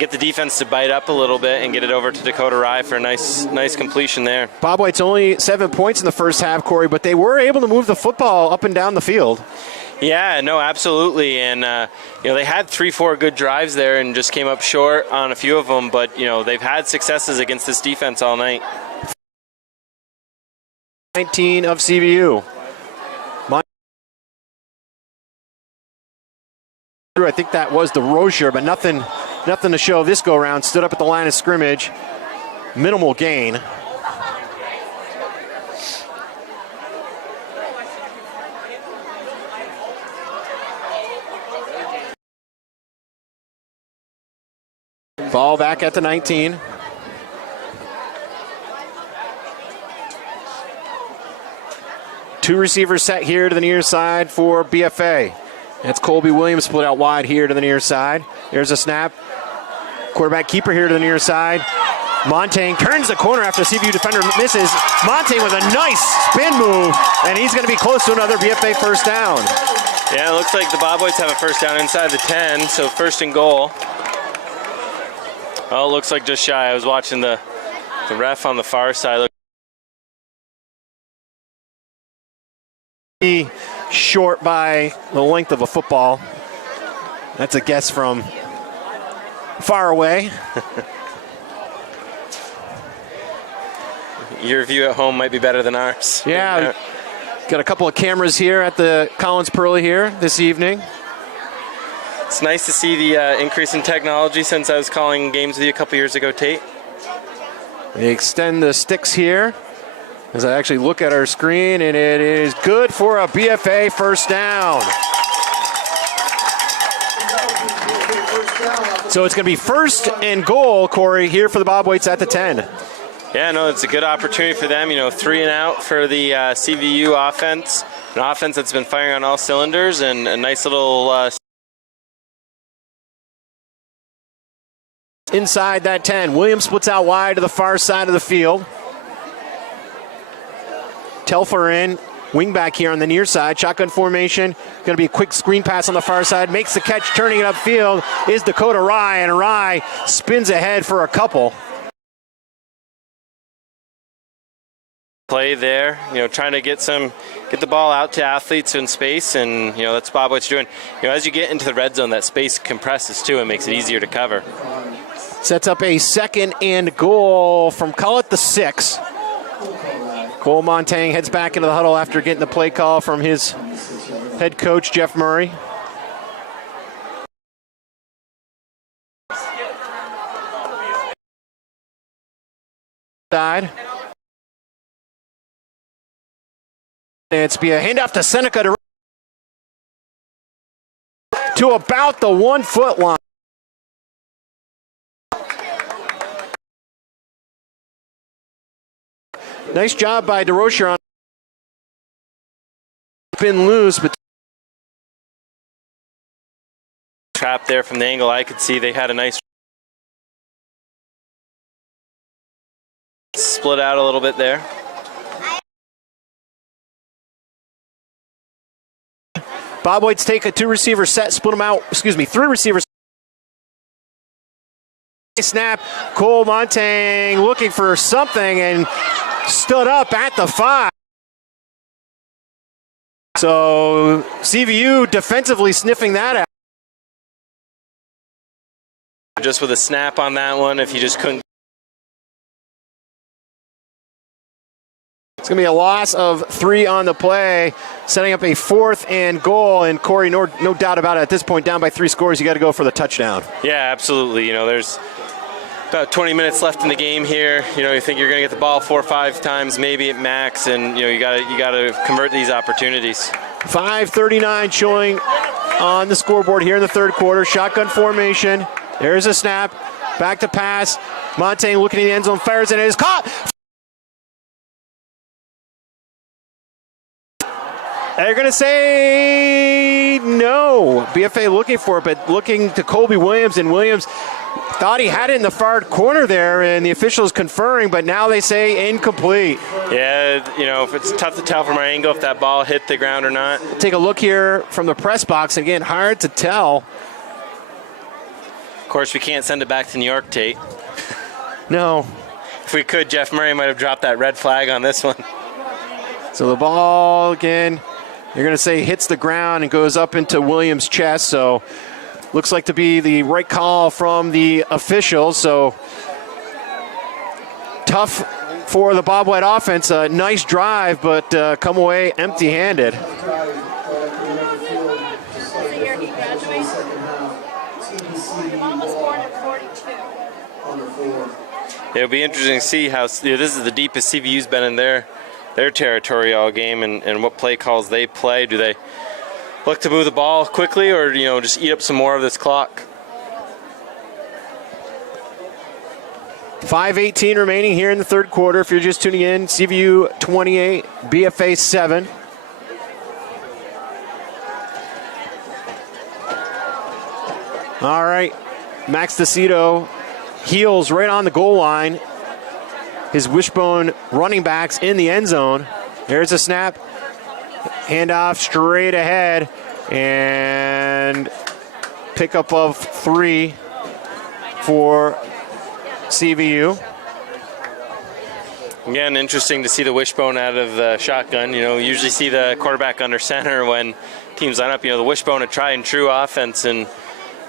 get the defense to bite up a little bit and get it over to Dakota Rye for a nice completion there. Bobwhite's only 7 points in the first half, Corey, but they were able to move the football up and down the field. Yeah, no, absolutely. And, you know, they had 3-4 good drives there and just came up short on a few of them. But, you know, they've had successes against this defense all night. 19 of CVU. I think that was DeRocher, but nothing to show this go around. Stood up at the line of scrimmage. Minimal gain. Ball back at the 19. Two receivers set here to the near side for BFA. That's Colby Williams split out wide here to the near side. There's a snap. Quarterback keeper here to the near side. Montaigne turns the corner after the CVU defender misses. Montaigne with a nice spin move, and he's going to be close to another BFA first down. Yeah, it looks like the Bobwhites have a first down inside the 10, so first and goal. Oh, it looks like just shy. I was watching the ref on the far side. Short by the length of a football. That's a guess from far away. Your view at home might be better than ours. Yeah, got a couple of cameras here at the Collins-Perley here this evening. It's nice to see the increase in technology since I was calling games with you a couple years ago, Tate. They extend the sticks here as I actually look at our screen, and it is good for a BFA first down. So it's going to be first and goal, Corey, here for the Bobwhites at the 10. Yeah, no, it's a good opportunity for them. You know, 3 and out for the CVU offense. An offense that's been firing on all cylinders, and a nice little... Inside that 10, Williams splits out wide to the far side of the field. Telfer in, wingback here on the near side. Shotgun formation. Going to be a quick screen pass on the far side. Makes the catch, turning it upfield is Dakota Rye, and Rye spins ahead for a couple. play there, trying to get the ball out to athletes in space, and that's Bobwhites doing. As you get into the red zone, that space compresses too and makes it easier to cover. Sets up a 2nd and goal from, call it the 6. Cole Montang heads back into the huddle after getting the play call from his head coach, Jeff Murray. Side. It's be a handoff to Seneca to about the 1 foot line. Nice job by DeRocher on been loose, but trap there from the angle I could see. They had a nice split out a little bit there. Bobwhites take a 2-receiver set, split them out, 3 receivers. Snap, Cole Montang looking for something and stood up at the 5. So CVU defensively sniffing that out. Just with a snap on that one, if you just couldn't. It's going to be a loss of 3 on the play, setting up a 4th and goal. And Corey, no doubt about it, at this point, down by 3 scores, you got to go for the touchdown. Yeah, absolutely. There's about 20 minutes left in the game here. You think you're going to get the ball 4 or 5 times, maybe at max, and you got to convert these opportunities. 5:39 showing on the scoreboard here in the 3rd quarter. Shotgun formation. There's a snap. Back to pass. Montang looking in the end zone, fires, and it is caught. They're going to say no. BFA looking for it, but looking to Colby Williams, and Williams thought he had it in the far corner there, and the officials conferring, but now they say incomplete. Yeah, if it's tough to tell from our angle if that ball hit the ground or not. Take a look here from the press box. Again, hard to tell. Of course, we can't send it back to New York, Tate. No. If we could, Jeff Murray might have dropped that red flag on this one. So the ball, again, you're going to say hits the ground and goes up into Williams' chest. So looks like to be the right call from the officials. So tough for the Bobwhite offense. A nice drive, but come away empty-handed. The year he graduates. Almost born at 42. It'll be interesting to see how this is the deepest CVU's been in their territory all game, and what play calls they play. Do they look to move the ball quickly, or just eat up some more of this clock? 5:18 remaining here in the 3rd quarter. If you're just tuning in, CVU 28, BFA 7. All right, Max DeCito heels right on the goal line. His wishbone running backs in the end zone. There's a snap. Handoff straight ahead. And pickup of 3 for CVU. Again, interesting to see the wishbone out of the shotgun. You usually see the quarterback under center when teams line up. The wishbone, a tried and true offense in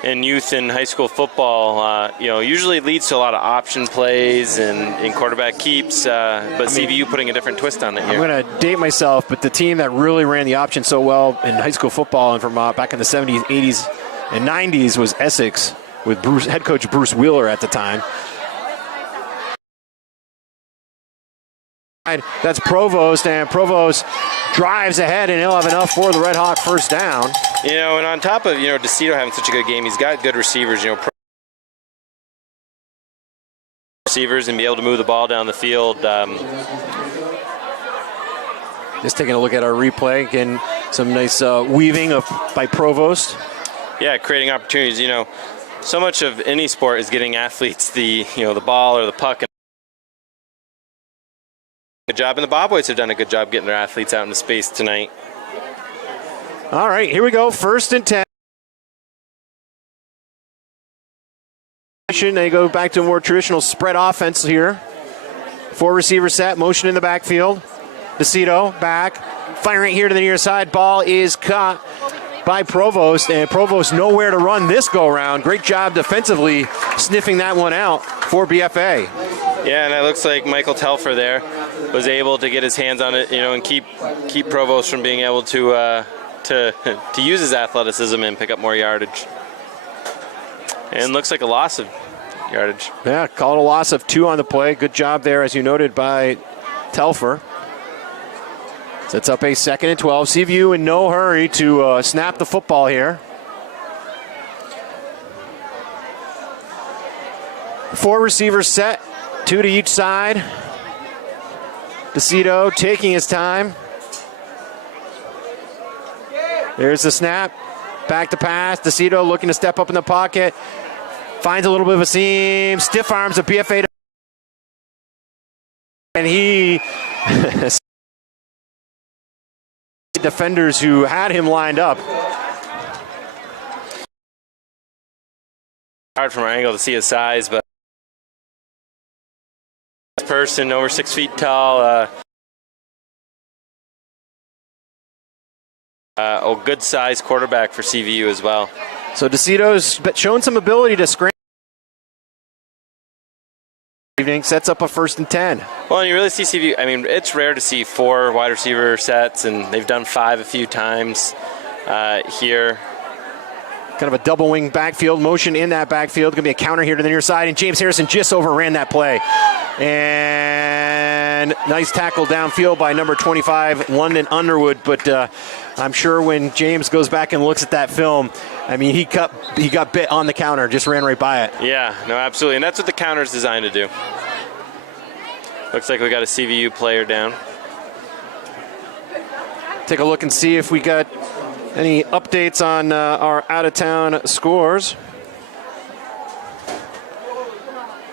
youth and high school football, usually leads to a lot of option plays and quarterback keeps, but CVU putting a different twist on it here. I'm going to date myself, but the team that really ran the option so well in high school football and from back in the 70s, 80s, and 90s was Essex with head coach Bruce Wheeler at the time. That's Provost, and Provost drives ahead, and he'll have enough for the Red Hawk first down. And on top of, DeCito having such a good game, he's got good receivers, receivers, and be able to move the ball down the field. Just taking a look at our replay, again, some nice weaving by Provost. Yeah, creating opportunities. So much of any sport is getting athletes the ball or the puck. Good job, and the Bobwhites have done a good job getting their athletes out into space tonight. All right, here we go. 1st and 10. They go back to a more traditional spread offense here. Four receiver set, motion in the backfield. DeCito back, firing here to the near side. Ball is caught by Provost, and Provost nowhere to run this go-round. Great job defensively sniffing that one out for BFA. Yeah, and it looks like Michael Telfer there was able to get his hands on it, and keep Provost from being able to use his athleticism and pick up more yardage. And looks like a loss of yardage. Yeah, call it a loss of 2 on the play. Good job there, as you noted, by Telfer. Sets up a 2nd and 12. CVU in no hurry to snap the football here. 4 receivers set, 2 to each side. DeCito taking his time. There's the snap. Back to pass. DeCito looking to step up in the pocket. Finds a little bit of a seam. Stiff arms a BFA. And he... defenders who had him lined up. Hard from our angle to see his size, but this person over 6 feet tall, a good size quarterback for CVU as well. So DeCito's shown some ability to scramble. Evening sets up a 1st and 10. Well, and you really see CVU. I mean, it's rare to see 4 wide receiver sets, and they've done 5 a few times here. Kind of a double wing backfield motion in that backfield. Going to be a counter here to the near side, and James Harrison just overran that play. And nice tackle downfield by number 25, London Underwood. But I'm sure when James goes back and looks at that film, I mean, he got bit on the counter, just ran right by it. Yeah, no, absolutely. And that's what the counter is designed to do. Looks like we got a CVU player down. Take a look and see if we got any updates on our out-of-town scores.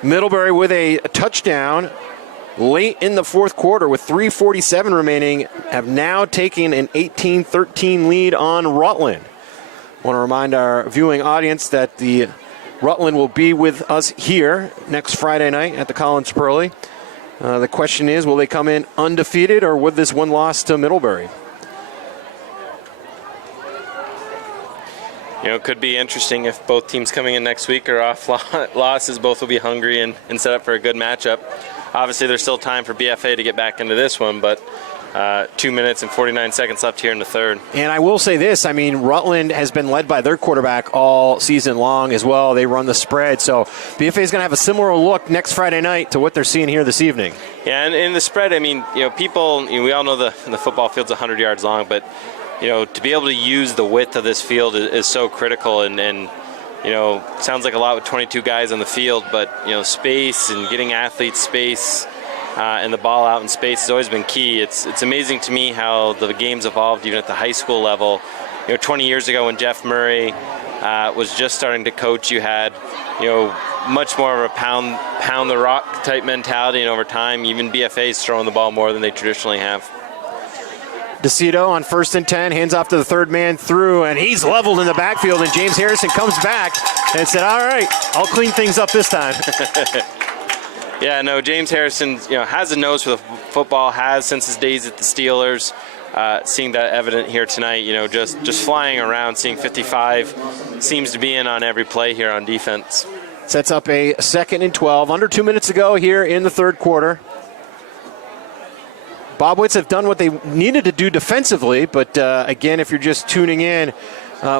Middlebury with a touchdown late in the 4th quarter with 3:47 remaining have now taken an 18-13 lead on Rutland. I want to remind our viewing audience that the Rutland will be with us here next Friday night at the Collins-Perley. The question is, will they come in undefeated or with this one loss to Middlebury? It could be interesting if both teams coming in next week are off losses. Both will be hungry and set up for a good matchup. Obviously, there's still time for BFA to get back into this one, but 2 minutes and 49 seconds left here in the 3rd. And I will say this, I mean, Rutland has been led by their quarterback all season long as well. They run the spread, so BFA is going to have a similar look next Friday night to what they're seeing here this evening. Yeah, and in the spread, I mean, people, we all know the football field's 100 yards long, but to be able to use the width of this field is so critical, and sounds like a lot with 22 guys on the field, but space and getting athletes space and the ball out in space has always been key. It's amazing to me how the game's evolved even at the high school level. 20 years ago when Jeff Murray was just starting to coach, you had much more of a pound the rock type mentality, and over time even BFA's throwing the ball more than they traditionally have. DeCito on 1st and 10, hands off to the 3rd man through, and he's leveled in the backfield, and James Harrison comes back and said, all right, I'll clean things up this time. Yeah, no, James Harrison, has a nose for the football, has since his days at the Steelers. Seeing that evident here tonight, just flying around, seeing 55 seems to be in on every play here on defense. Sets up a 2nd and 12, under 2 minutes to go here in the 3rd quarter. Bobwhites have done what they needed to do defensively, but again, if you're just tuning in,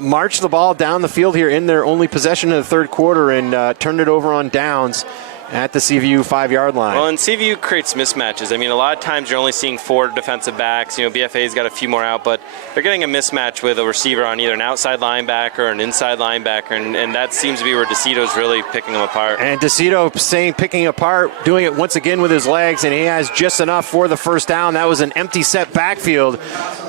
march the ball down the field here in their only possession of the 3rd quarter and turned it over on downs at the CVU 5-yard line. Well, and CVU creates mismatches. I mean, a lot of times you're only seeing 4 defensive backs. BFA's got a few more out, but they're getting a mismatch with a receiver on either an outside linebacker or an inside linebacker, and that seems to be where DeCito's really picking them apart. And DeCito picking apart, doing it once again with his legs, and he has just enough for the 1st down. That was an empty set backfield,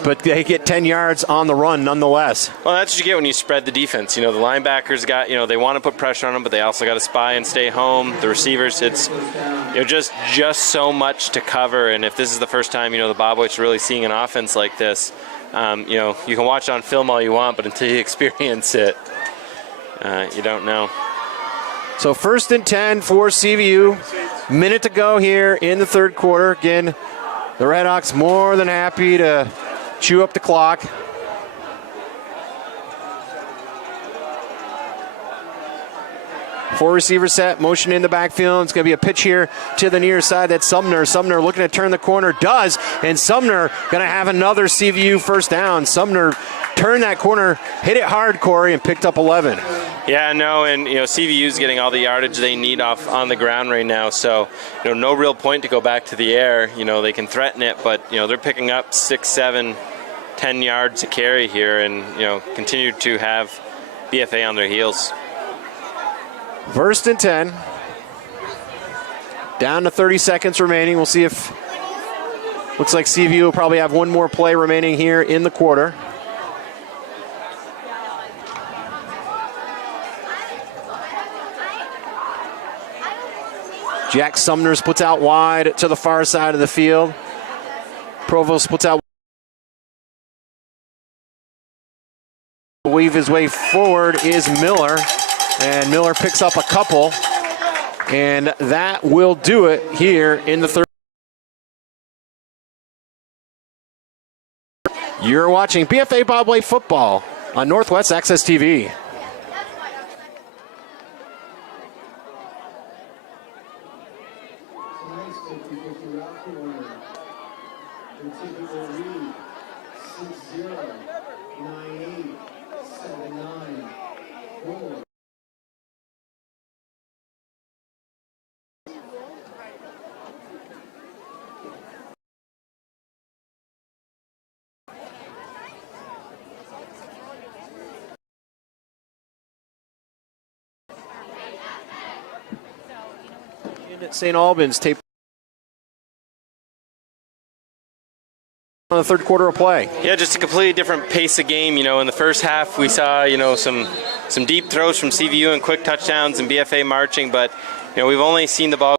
but they get 10 yards on the run nonetheless. Well, that's what you get when you spread the defense. The linebackers got, they want to put pressure on them, but they also got to spy and stay home. The receivers, it's just so much to cover, and if this is the first time the Bobwhites are really seeing an offense like this, you can watch it on film all you want, but until you experience it, you don't know. So 1st and 10 for CVU Minute to go here in the third quarter. Again, the RedHawks more than happy to chew up the clock. Four receiver set, motion in the backfield. It's going to be a pitch here to the near side. That's Sumner. Sumner looking to turn the corner. Does. And Sumner going to have another CVU first down. Sumner turned that corner, hit it hard, Corey, and picked up 11. Yeah, no, and CVU's getting all the yardage they need off on the ground right now. So no real point to go back to the air. They can threaten it, but they're picking up 6, 7, 10 yards a carry here, and continue to have BFA on their heels. First and 10. Down to 30 seconds remaining. We'll see if... Looks like CVU will probably have one more play remaining here in the quarter. Jack Sumner splits out wide to the far side of the field. Provost splits out. Weave his way forward is Miller. And Miller picks up a couple, and that will do it here in the third. You're watching BFA Bobwhite football on Northwest Access TV. Tonight's 50-50 route corner. Their typical read, 6-0, 9-8, 7-9, 4. At St. Albans, tape on the third quarter of play. Yeah, just a completely different pace of game. In the first half we saw some deep throws from CVU and quick touchdowns and BFA marching, but we've only seen the ball.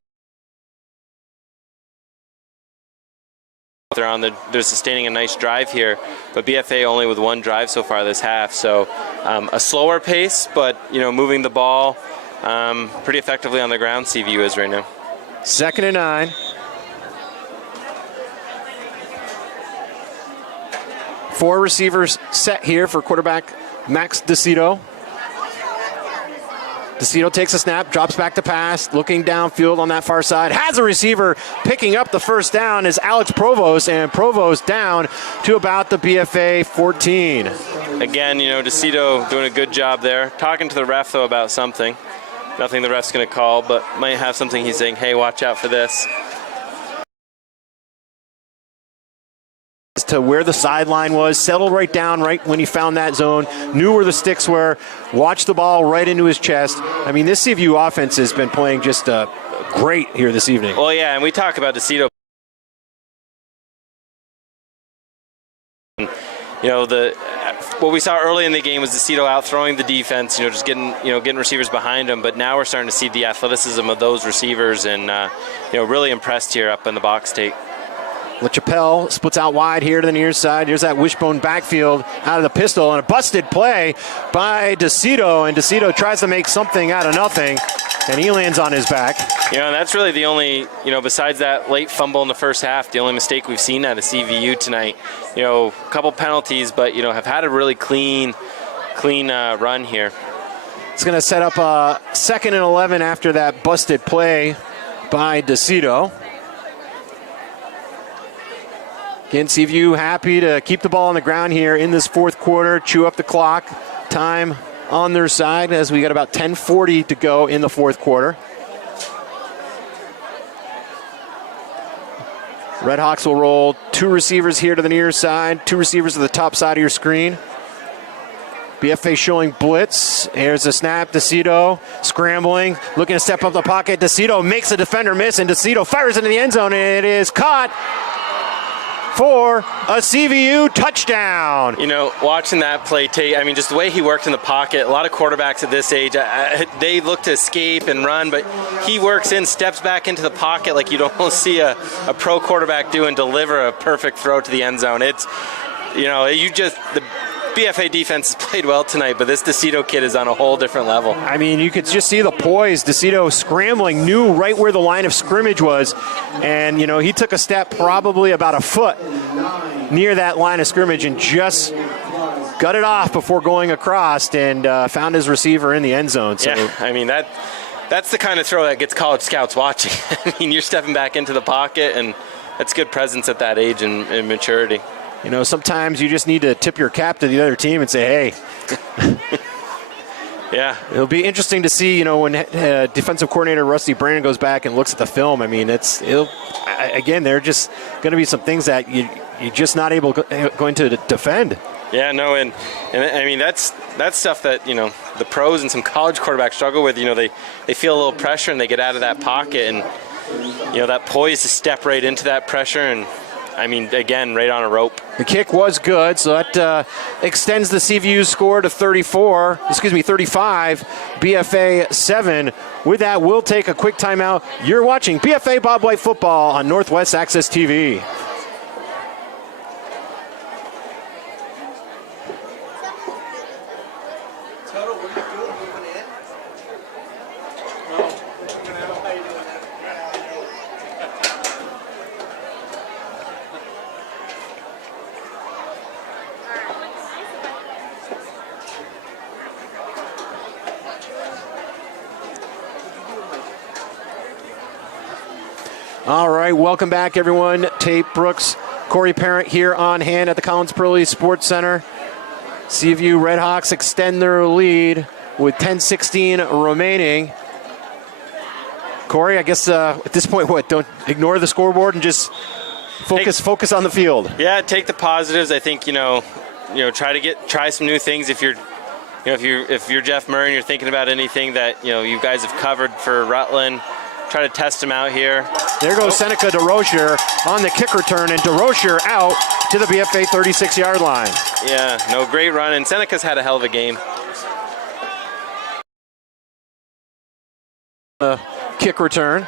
They're sustaining a nice drive here, but BFA only with one drive so far this half. So a slower pace, but moving the ball pretty effectively on the ground. CVU is right now. 2nd and 9. Four receivers set here for quarterback Max DeCito. DeCito takes a snap, drops back to pass, looking downfield on that far side. Has a receiver picking up the first down is Alex Provost, and Provost down to about the BFA 14. Again, DeCito doing a good job there. Talking to the ref, though, about something. Nothing the ref's going to call, but might have something he's saying, hey, watch out for this. To where the sideline was, settled right down right when he found that zone, knew where the sticks were, watched the ball right into his chest. I mean, this CVU offense has been playing just great here this evening. Well, yeah, and we talk about DeCito. What we saw early in the game was DeCito out throwing the defense, just getting receivers behind him. But now we're starting to see the athleticism of those receivers, and really impressed here up in the box tape. LaChapelle splits out wide here to the near side. Here's that wishbone backfield out of the pistol, and a busted play by DeCito, and DeCito tries to make something out of nothing, and he lands on his back. And that's really the only, besides that late fumble in the first half, the only mistake we've seen out of CVU tonight. A couple penalties, but, have had a really clean run here. It's going to set up a 2nd and 11 after that busted play by DeCito. Again, CVU happy to keep the ball on the ground here in this fourth quarter, chew up the clock. Time on their side as we got about 10:40 to go in the fourth quarter. RedHawks will roll two receivers here to the near side, two receivers to the top side of your screen. BFA showing blitz. Here's a snap. DeCito scrambling, looking to step up the pocket. DeCito makes a defender miss, and DeCito fires into the end zone, and it is caught for a CVU touchdown. Watching that play tape, just the way he worked in the pocket, a lot of quarterbacks at this age, they look to escape and run, but he works in, steps back into the pocket like you'd almost see a pro quarterback do, and deliver a perfect throw to the end zone. It's, BFA defense has played well tonight, but this DeCito kid is on a whole different level. I mean, you could just see the poise. DeCito scrambling, knew right where the line of scrimmage was, and, you know, he took a step probably about a foot near that line of scrimmage and just got it off before going across and found his receiver in the end zone. So. Yeah, I mean, that's the kind of throw that gets college scouts watching. I mean, you're stepping back into the pocket, and that's good presence at that age and maturity. You know, sometimes you just need to tip your cap to the other team and say, hey. Yeah. It'll be interesting to see, you know, when defensive coordinator Rusty Brandon goes back and looks at the film. I mean, again, there are just going to be some things that you're just not going to defend. Yeah, no, and I mean, that's stuff that, you know, the pros and some college quarterbacks struggle with. You know, they feel a little pressure and they get out of that pocket, and, you know, that poise to step right into that pressure, and, I mean, again, right on a rope. The kick was good, so that extends the CVU score to 35, BFA 7. With that, we'll take a quick timeout. You're watching BFA Bobwhite football on Northwest Access TV. All right, welcome back, everyone. Tate Brooks, Corey Parent here on hand at the Collins-Perley Sports Center. CVU RedHawks extend their lead with 10:16 remaining. Corey, I guess at this point, don't ignore the scoreboard and just focus on the field. Yeah, take the positives. I think, you know, try some new things. If you're Jeff Murray and you're thinking about anything that, you know, you guys have covered for Rutland, try to test them out here. There goes Seneca DeRocher on the kick return, and DeRocher out to the BFA 36-yard line. Yeah, no, great run, and Seneca's had a hell of a game. Kick return.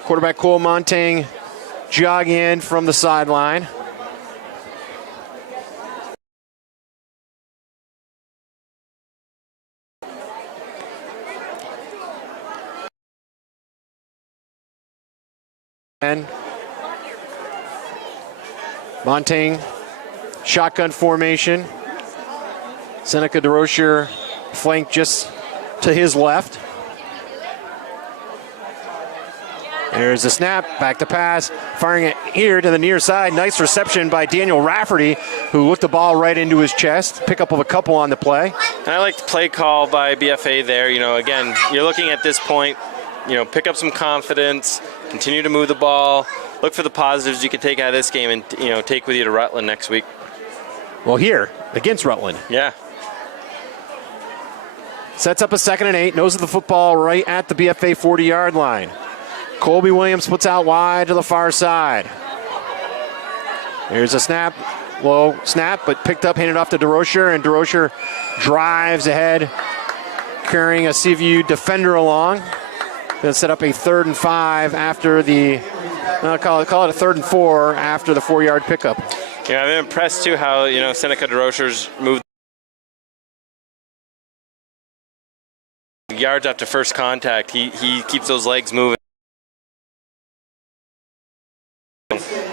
Quarterback Cole Montang jogging in from the sideline. Montang, shotgun formation. Seneca DeRocher flanked just to his left. There's a snap, back to pass, firing it here to the near side. Nice reception by Daniel Rafferty, who looked the ball right into his chest. Pickup of a couple on the play. And I like the play call by BFA there. You know, again, you're looking at this point, you know, pick up some confidence, continue to move the ball, look for the positives you can take out of this game and, you know, take with you to Rutland next week. Well, here, against Rutland. Yeah. Sets up a 2nd and 8, nose of the football right at the BFA 40-yard line. Colby Williams puts out wide to the far side. Here's a snap, low snap, but picked up, handed off to DeRocher, and DeRocher drives ahead, carrying a CVU defender along. Going to set up a 3rd and 5 after the, call it a 3rd and 4 after the 4-yard pickup. Yeah, I'm impressed too how, you know, Seneca DeRocher's moved yards after first contact. He keeps those legs moving.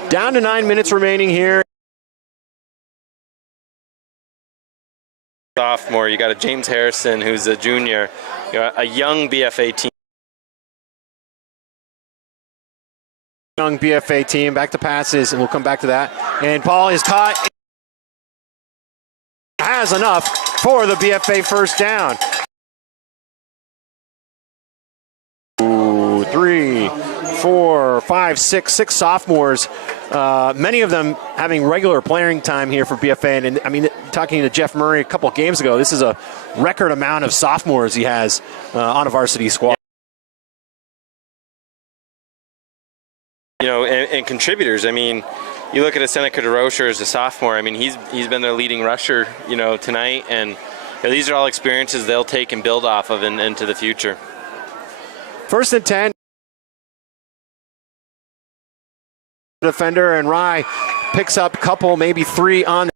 Down to 9 minutes remaining here. Sophomore, you got a James Harrison who's a junior, you know, a young BFA team. Young BFA team, back to passes, and we'll come back to that. And Paul is caught. Has enough for the BFA first down. 2, 3, 4, 5, 6 sophomores. Many of them having regular playing time here for BFA. And I mean, talking to Jeff Murray a couple of games ago, this is a record amount of sophomores he has on a varsity squad. You know, and contributors. I mean, you look at a Seneca DeRocher as a sophomore. I mean, he's been their leading rusher, you know, tonight, and you know, these are all experiences they'll take and build off of into the future. 1st and 10. defender, and Rye picks up a couple, maybe three on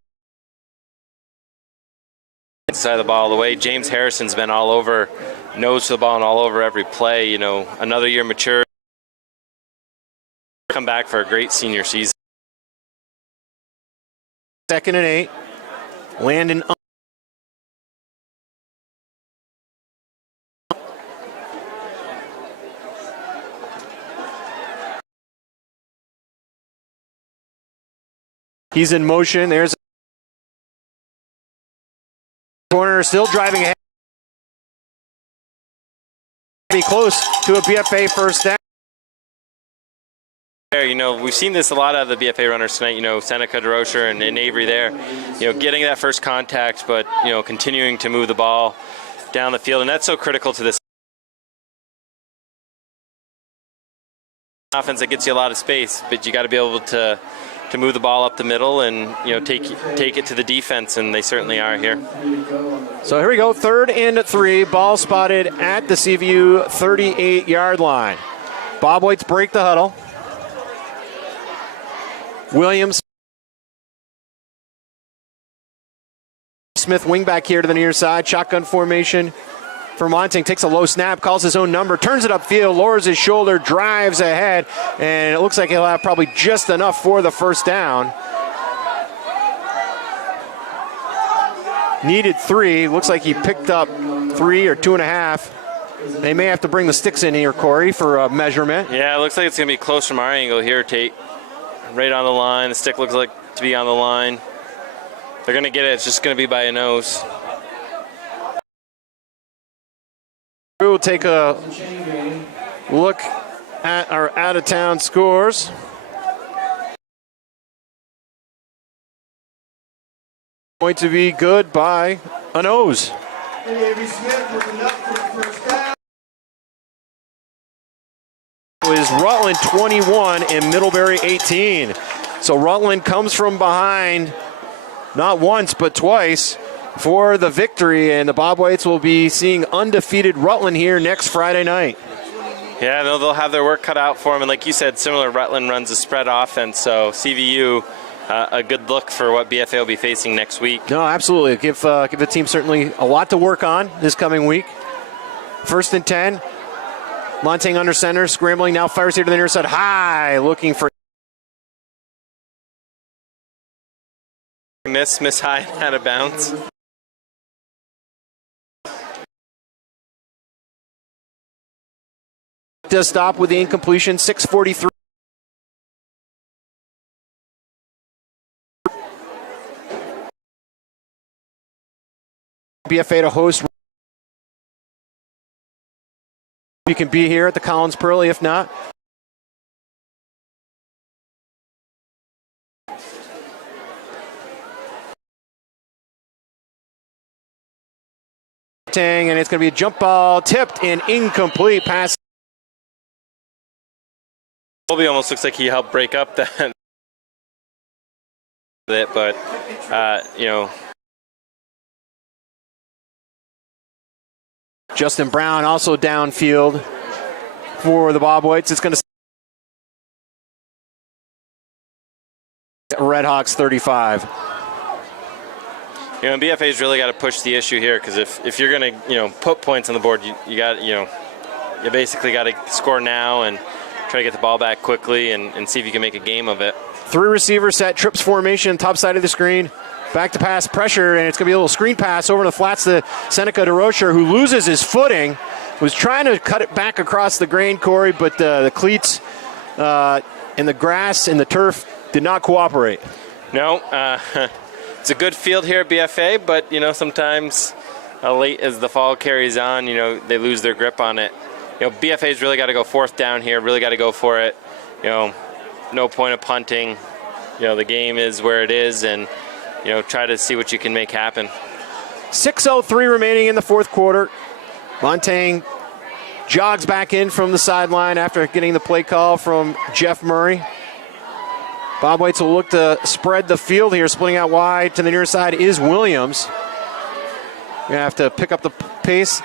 the side of the ball the way James Harrison's been all over, nose to the ball and all over every play. You know, another year mature, come back for a great senior season. 2nd and 8. Landon. He's in motion. There's a corner, still driving ahead. Be close to a BFA first down. You know, we've seen this a lot out of the BFA runners tonight. You know, Seneca, DeRocher, and Avery there. You know, getting that first contact, but you know, continuing to move the ball down the field, and that's so critical to this offense that gets you a lot of space. But you got to be able to move the ball up the middle and, you know, take it to the defense, and they certainly are here. So here we go, 3rd and 3. Ball spotted at the CVU 38-yard line. Bobwhites break the huddle. Williams. Smith wingback here to the near side. Shotgun formation for Monting. Takes a low snap, calls his own number, turns it upfield, lowers his shoulder, drives ahead, and it looks like he'll have probably just enough for the first down. Needed 3. Looks like he picked up 3 or 2.5. They may have to bring the sticks in here, Corey, for a measurement. Yeah, it looks like it's going to be close from our angle here, Tate. Right on the line. The stick looks like to be on the line. They're going to get it. It's just going to be by a nose. We'll take a look at our out-of-town scores. Going to be good by a nose. Avery Smith looking up for the first down. Is Rutland 21 and Middlebury 18. So Rutland comes from behind not once but twice for the victory, and the Bobwhites will be seeing undefeated Rutland here next Friday night. Yeah, no, they'll have their work cut out for them, and like you said, similar, Rutland runs a spread offense, so CVU a good look for what BFA will be facing next week. No, absolutely. Give the team certainly a lot to work on this coming week. 1st and 10. Monting under center, scrambling now, fires here to the near side, high, looking for miss high, out of bounds. Does stop with the incompletion, 6:43. BFA to host. You can be here at the Collins-Perley if not. And it's going to be a jump ball, tipped and incomplete pass. Colby almost looks like he helped break up that. But, you know. Justin Brown also downfield for the Bobwhites. It's going to RedHawks 35. You know, BFA's really got to push the issue here, because if you're going to, you know, put points on the board, you got, you know, you basically got to score now and try to get the ball back quickly and see if you can make a game of it. 3 receiver set, trips formation, top side of the screen. Back to pass, pressure, and it's going to be a little screen pass over the flats to Seneca DeRocher, who loses his footing. Was trying to cut it back across the grain, Corey, but the cleats and the grass and the turf did not cooperate. No, it's a good field here at BFA, but, you know, sometimes late as the fall carries on, you know, they lose their grip on it. You know, BFA's really got to go 4th down here, really got to go for it. You know, no point of punting. You know, the game is where it is, and, you know, try to see what you can make happen. 6:03 remaining in the 4th quarter. Montagne jogs back in from the sideline after getting the play call from Jeff Murray. Bobwhites will look to spread the field here, splitting out wide to the near side is Williams. Going to have to pick up the pace.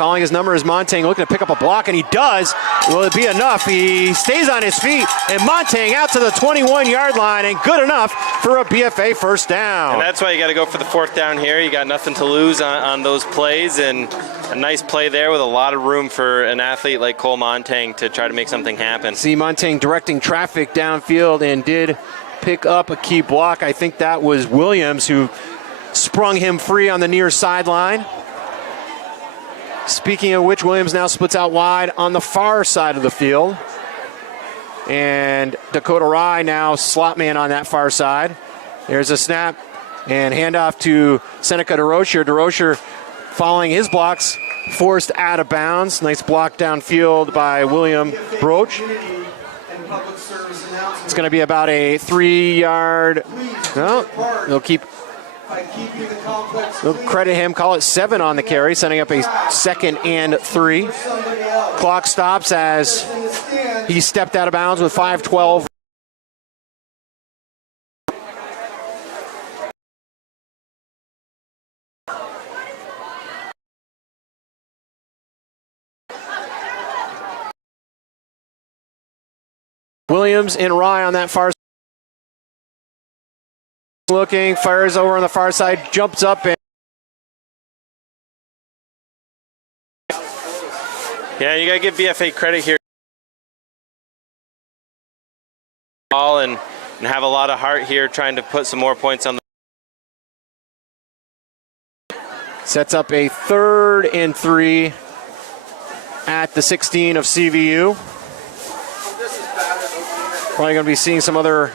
calling his number is Montang, looking to pick up a block, and he does. Will it be enough? He stays on his feet, and Montang out to the 21-yard line, and good enough for a BFA first down. And that's why you got to go for the fourth down here. You got nothing to lose on those plays, and a nice play there with a lot of room for an athlete like Cole Montang to try to make something happen. See Montang directing traffic downfield and did pick up a key block. I think that was Williams who sprung him free on the near sideline. Speaking of which, Williams now splits out wide on the far side of the field. And Dakota Rye now slot man on that far side. There's a snap and handoff to Seneca DeRocher. DeRocher following his blocks, forced out of bounds. Nice block downfield by William Broach. It's going to be about a 3-yard. No, they'll credit him, call it 7 on the carry, setting up a 2nd and 3. Clock stops as he stepped out of bounds with 5:12. Williams and Rye on that far side. Looking, fires over on the far side, jumps up and Yeah, you got to give BFA credit here. And have a lot of heart here trying to put some more points on the sets up a 3rd and 3 at the 16 of CVU. Probably going to be seeing some other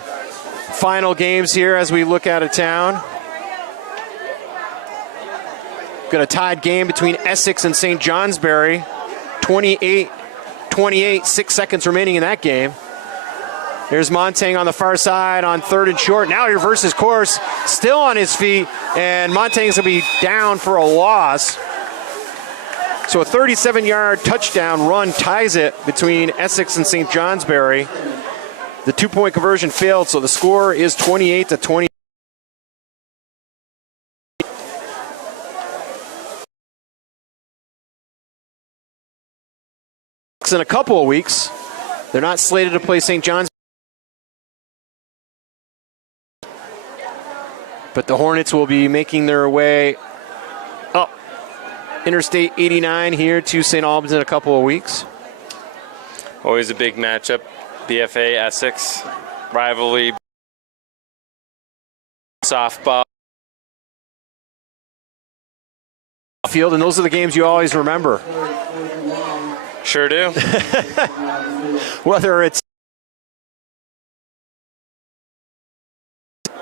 final games here as we look out of town. Got a tied game between Essex and St. Johnsbury. 28-28, 6 seconds remaining in that game. There's Montang on the far side on 3rd and short. Now he reverses course, still on his feet, and Montang's going to be down for a loss. So a 37-yard touchdown run ties it between Essex and St. Johnsbury. The 2-point conversion failed, so the score is 28-20. In a couple of weeks, they're not slated to play St. John's, but the Hornets will be making their way up Interstate 89 here to St. Albans in a couple of weeks. Always a big matchup. BFA, Essex, rivalry, softball. Field, and those are the games you always remember. Sure do. Whether it's...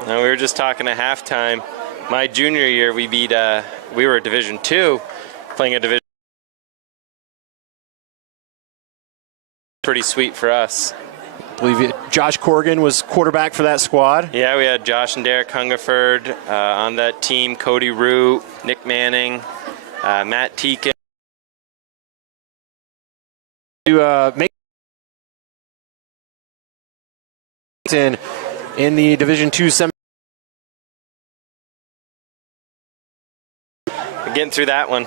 Now, we were just talking at halftime. My junior year, we were Division II, playing a division. Pretty sweet for us. I believe Josh Corrigan was quarterback for that squad. Yeah, we had Josh and Derek Hungerford on that team, Cody Root, Nick Manning, Matt Teakin. To make in the Division II semi. Getting through that one.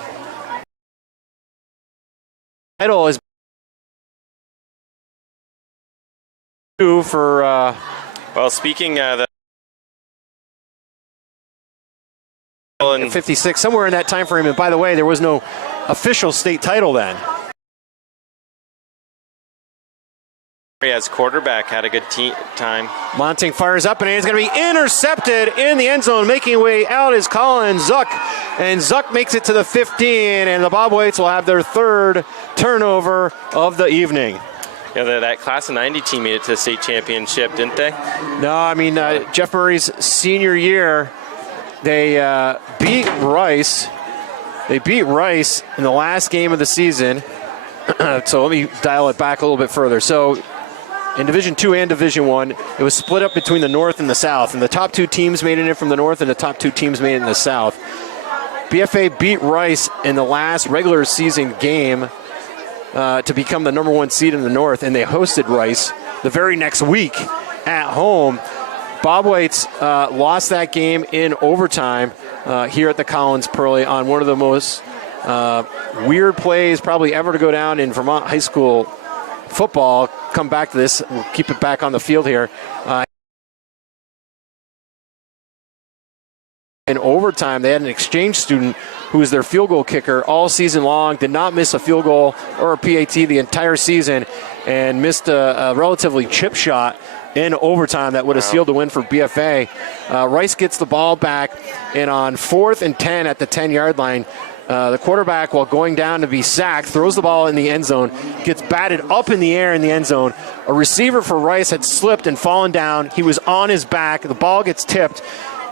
Title is for well, speaking the 56, somewhere in that time frame. And by the way, there was no official state title then. As quarterback had a good time. Montang fires up and it's going to be intercepted in the end zone. Making way out is Colin Zuck, and Zuck makes it to the 15, and the Bobwhites will have their 3rd turnover of the evening. Yeah, that class of 90 team made it to the state championship, didn't they? No, I mean, Jeff Murray's senior year, they beat Rice. They beat Rice in the last game of the season. So let me dial it back a little bit further. So in Division II and Division I, it was split up between the North and the South, and the top 2 teams made it in from the North, and the top 2 teams made it in the South. BFA beat Rice in the last regular season game to become the number 1 seed in the North, and they hosted Rice the very next week at home. Bobwhites lost that game in overtime here at the Collins-Perley on one of the most weird plays probably ever to go down in Vermont high school football. Come back to this. We'll keep it back on the field here. In overtime, they had an exchange student who was their field goal kicker all season long, did not miss a field goal or a PAT the entire season, and missed a relatively chip shot in overtime that would have sealed the win for BFA. Rice gets the ball back, and on 4th and 10 at the 10-yard line, the quarterback, while going down to be sacked, throws the ball in the end zone, gets batted up in the air in the end zone. A receiver for Rice had slipped and fallen down. He was on his back. The ball gets tipped,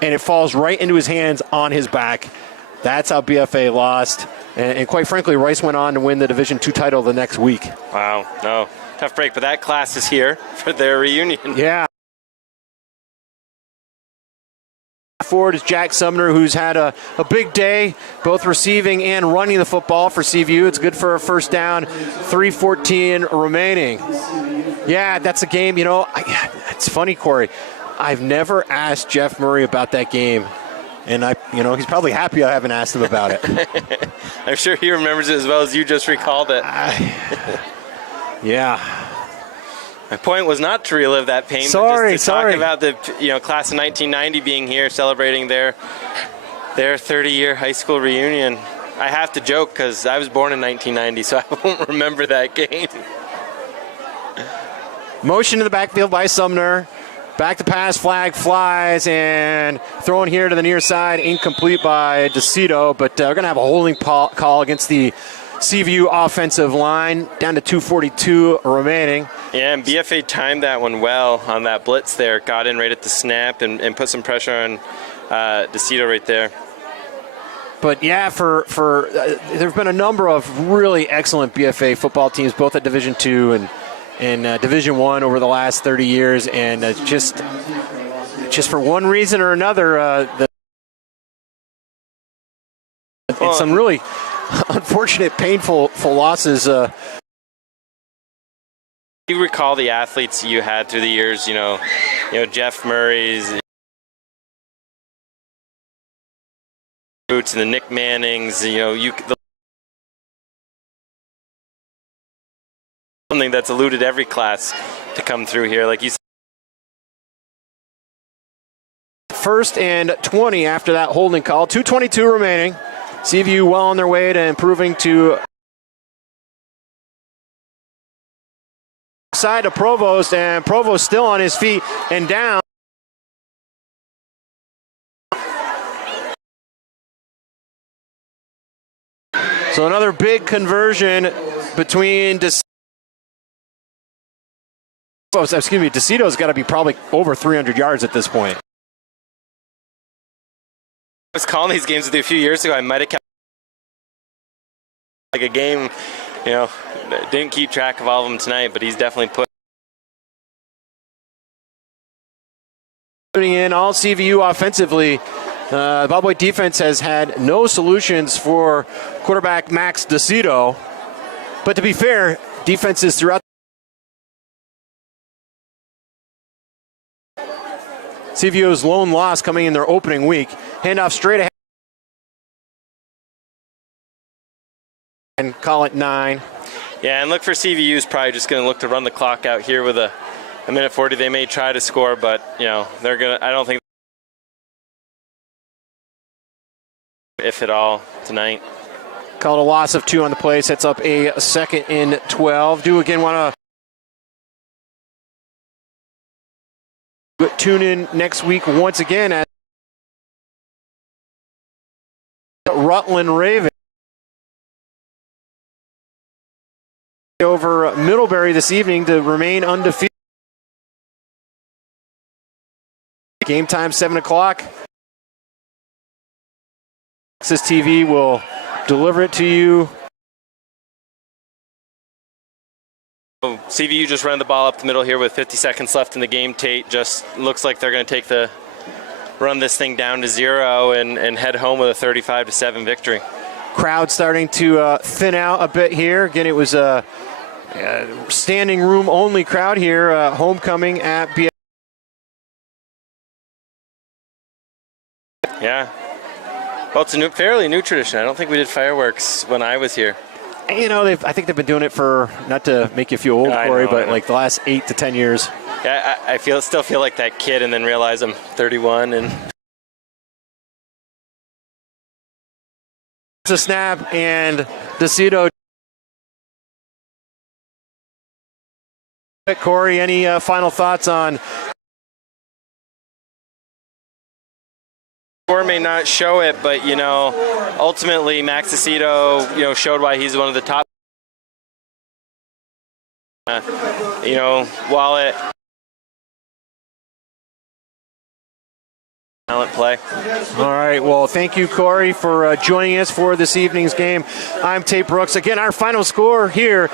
and it falls right into his hands on his back. That's how BFA lost. And quite frankly, Rice went on to win the Division II title the next week. Wow, no, tough break, but that class is here for their reunion. Yeah. Forward is Jack Sumner, who's had a big day, both receiving and running the football for CVU. It's good for a first down, 3:14 remaining. Yeah, that's a game, it's funny, Corey. I've never asked Jeff Murray about that game, and he's probably happy I haven't asked him about it. I'm sure he remembers it as well as you just recalled it. Yeah. My point was not to relive that pain, but just to talk about the class of 1990 being here, celebrating their 30-year high school reunion. I have to joke because I was born in 1990, so I won't remember that game. Motion to the backfield by Sumner. Back to pass, flag flies, and thrown here to the near side, incomplete by DeCito, but we're going to have a holding call against the CVU offensive line, down to 2:42 remaining. Yeah, and BFA timed that one well on that blitz there, got in right at the snap and put some pressure on DeCito right there. But yeah, there's been a number of really excellent BFA football teams, both at Division II and Division I over the last 30 years, and just for one reason or another, and some really unfortunate, painful losses. You recall the athletes you had through the years, Jeff Murray's, Boots, and the Nick Mannings, something that's eluded every class to come through here, like you said. 1st and 20 after that holding call. 2:22 remaining. CVU well on their way to improving to side of Provost, and Provost still on his feet and down. So another big conversion between DeCito's got to be probably over 300 yards at this point. I was calling these games with you a few years ago. I might have kept like a game, didn't keep track of all of them tonight, but he's definitely putting in all CVU offensively. The Bobwhite defense has had no solutions for quarterback Max DeCito. But to be fair, defenses throughout CVU's lone loss coming in their opening week. Handoff straight ahead. And call it 9. Yeah, and look for CVU's probably just going to look to run the clock out here with a minute 40. They may try to score, but they're going to. I don't think, if at all, tonight. Called a loss of 2 on the play. Sets up a 2nd and 12. Do again want to tune in next week once again at Rutland Raven over Middlebury this evening to remain undefeated. Game time 7 o'clock. Access TV will deliver it to you. CVU just ran the ball up the middle here with 50 seconds left in the game. Tate just looks like they're going to run this thing down to 0 and head home with a 35-7 victory. Crowd starting to thin out a bit here. Again, it was a standing room only crowd here. Homecoming at BFA. Yeah. Well, it's a fairly new tradition. I don't think we did fireworks when I was here. You know, I think they've been doing it for, not to make you feel old, Corey, but like the last 8 to 10 years. Yeah, I still feel like that kid, and then realize I'm 31 and. It's a snap, and DeCito. Corey, any final thoughts on? Score may not show it, but ultimately Max DeCito, showed why he's one of the top. Wallet, talent play. All right. Well, thank you, Corey, for joining us for this evening's game. I'm Tate Brooks. Again, our final score here.